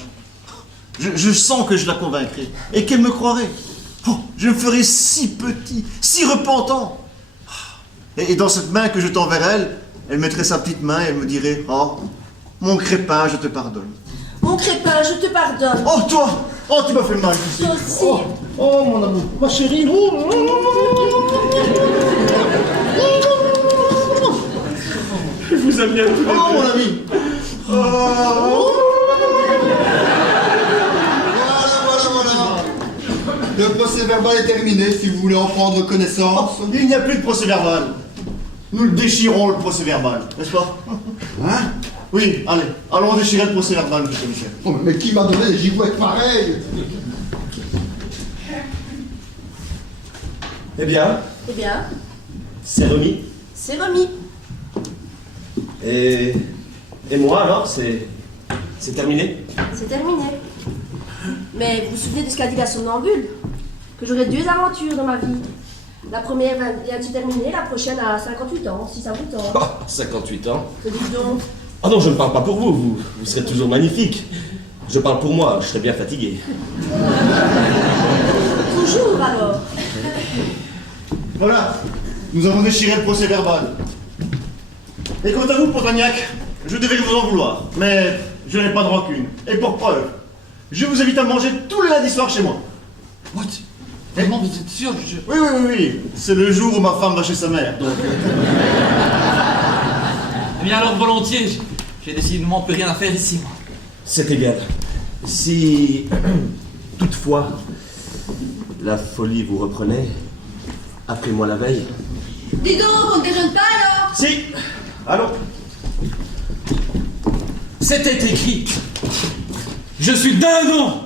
Je sens que je la convaincrai. Et qu'elle me croirait. Oh, je me ferai si petit, si repentant. Et dans cette main que je tends vers elle, elle mettrait sa petite main et elle me dirait: oh, mon crépin, je te pardonne. Mon crépin, je te pardonne. Oh, toi! Oh, tu m'as fait mal, tu sais. Toi aussi. Oh, mon amour, ma chérie. Je vous aime bien tous les deux. Oh, mon ami. Oh. Voilà. Le procès verbal est terminé, si vous voulez en prendre connaissance. Oh, il n'y a plus de procès verbal. Nous le déchirons, le procès verbal, n'est-ce pas? Hein? Oui, allez, allons déchirer le procès verbal, monsieur Michel. Oh, mais qui m'a donné des girouettes pareilles? Eh bien, Eh bien, c'est remis. c'est remis. Et moi alors, c'est terminé? C'est terminé. Mais vous vous souvenez de ce qu'a dit la somnambule? Que j'aurai 2 aventures dans ma vie. La première vient de se terminer, la prochaine à 58 ans, si ça vous tente. Oh, 58 ans. Que dites donc? Ah non, je ne parle pas pour vous, vous serez toujours magnifique. Je parle pour moi, je serais bien fatigué. Toujours alors. Voilà, nous avons déchiré le procès verbal. Et quant à vous, Pontagnac, je devais vous en vouloir, mais je n'ai pas de rancune. Et pour preuve, je vous invite à manger tous les lundis soirs chez moi. What? Vraiment, vous êtes sûr? Oui. C'est le jour où ma femme va chez sa mère, donc... Eh bien alors, volontiers, j'ai décidément plus rien à faire ici, moi. C'est égal. Si, toutefois, la folie vous reprenait, appelez-moi la veille. Dis donc, on ne déjeune pas alors? Si. Allons. C'était écrit. Je suis dindon.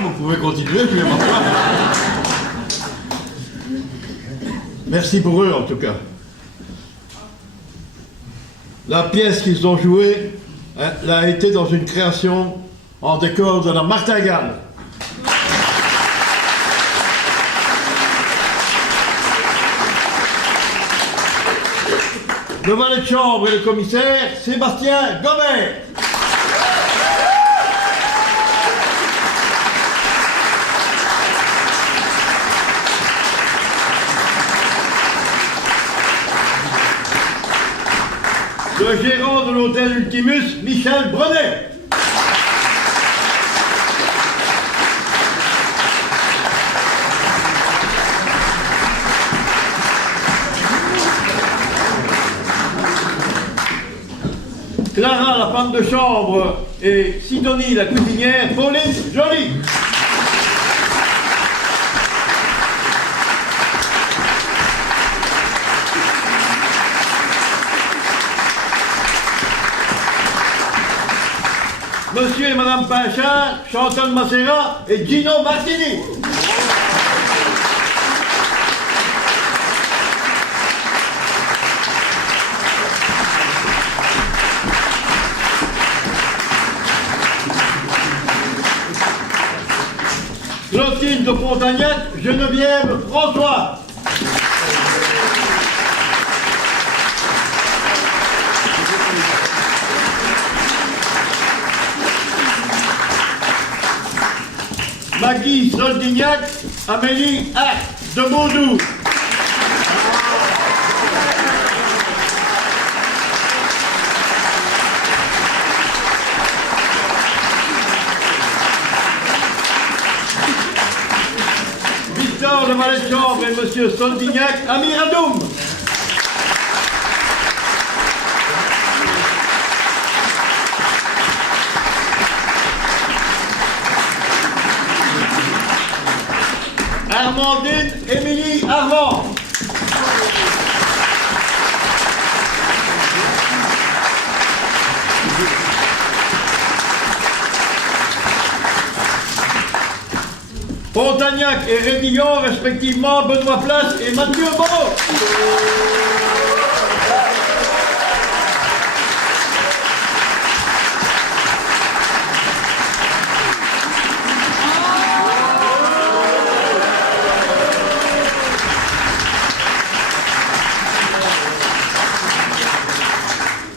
Vous pouvez continuer, je vais m'en faire. Merci pour eux, en tout cas. La pièce qu'ils ont jouée, elle a été dans une création en décor de la martingale. Le valet de chambre et le commissaire, Sébastien Gobert. Le gérant de l'hôtel Ultimus, Michel Brenet. Clara, la femme de chambre, et Sidonie, la cuisinière, Pauline Joly. Monsieur et Madame Pinchin, Chantal Macera et Gino Martini. Clotilde de Fontagnac, Geneviève François. Maggie Soldignac, Amélie Hart de Baudou. Victor le valet de chambre et Monsieur Soldignac, Amiradoum. Armandine Émilie Armand. Fontagnac et Rédillon, respectivement Benoît Place et Mathieu Beau.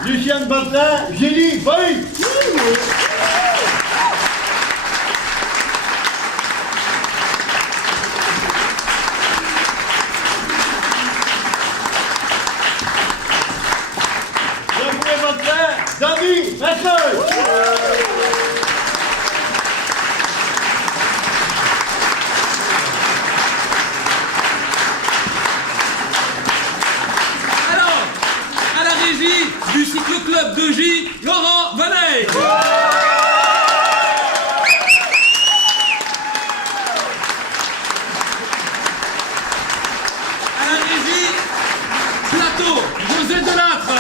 Lucienne Batelin, Gélie Boy. David Merceux. du cyclo-club de J, Laurent Vanet. À la régie, plateau, José Delattre.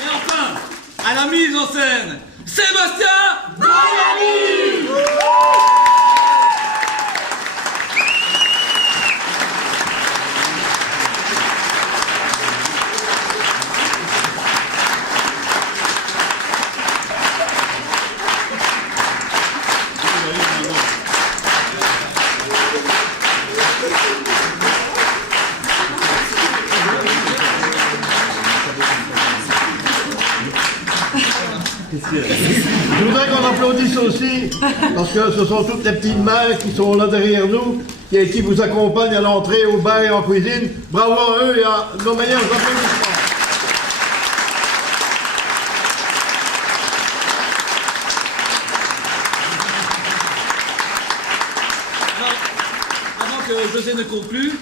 Et enfin, à la mise en scène, Sébastien Mariani. Je voudrais qu'on applaudisse aussi, parce que ce sont toutes les petites mains qui sont là derrière nous, qui vous accompagnent à l'entrée, au bar et en cuisine. Bravo à eux et à nos meilleurs applaudissements. Avant que José ne conclue,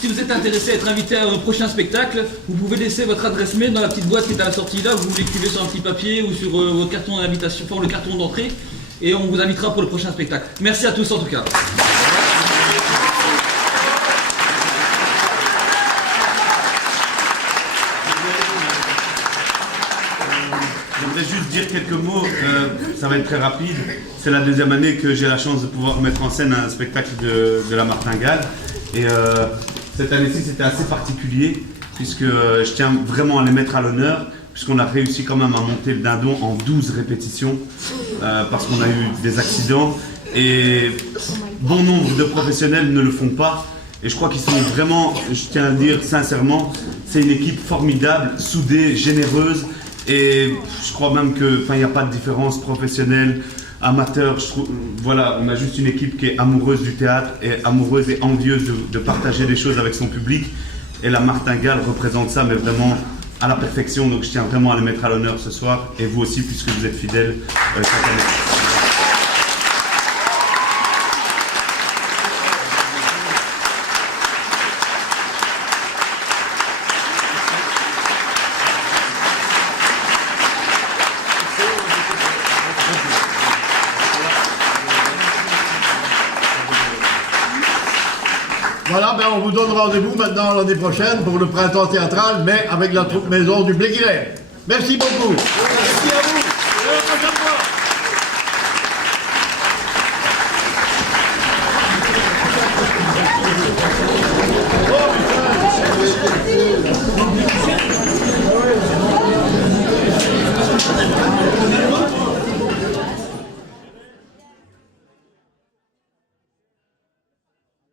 si vous êtes intéressé à être invité à un prochain spectacle, vous pouvez laisser votre adresse mail dans la petite boîte qui est à la sortie là, vous l'écrivez sur un petit papier ou sur votre carton d'invitation, enfin le carton d'entrée, et on vous invitera pour le prochain spectacle. Merci à tous en tout cas. J'aimerais juste dire quelques mots, ça va être très rapide. C'est la deuxième année que j'ai la chance de pouvoir mettre en scène un spectacle de la Martingale. Et cette année-ci, c'était assez particulier, puisque je tiens vraiment à les mettre à l'honneur, puisqu'on a réussi quand même à monter le dindon en 12 répétitions, parce qu'on a eu des accidents. Et bon nombre de professionnels ne le font pas. Et je crois qu'ils sont vraiment, je tiens à le dire sincèrement, c'est une équipe formidable, soudée, généreuse. Et je crois même qu'il n'y a pas de différence professionnelle, amateur. Voilà, on a juste une équipe qui est amoureuse du théâtre, et amoureuse et envieuse de partager des choses avec son public. Et la Martingale représente ça, mais vraiment à la perfection. Donc je tiens vraiment à les mettre à l'honneur ce soir. Et vous aussi, puisque vous êtes fidèles chaque année. Voilà, ben on vous donne rendez-vous maintenant l'année prochaine pour le printemps théâtral, mais avec la troupe maison du Blé-Guilhem. Merci beaucoup. Merci à vous.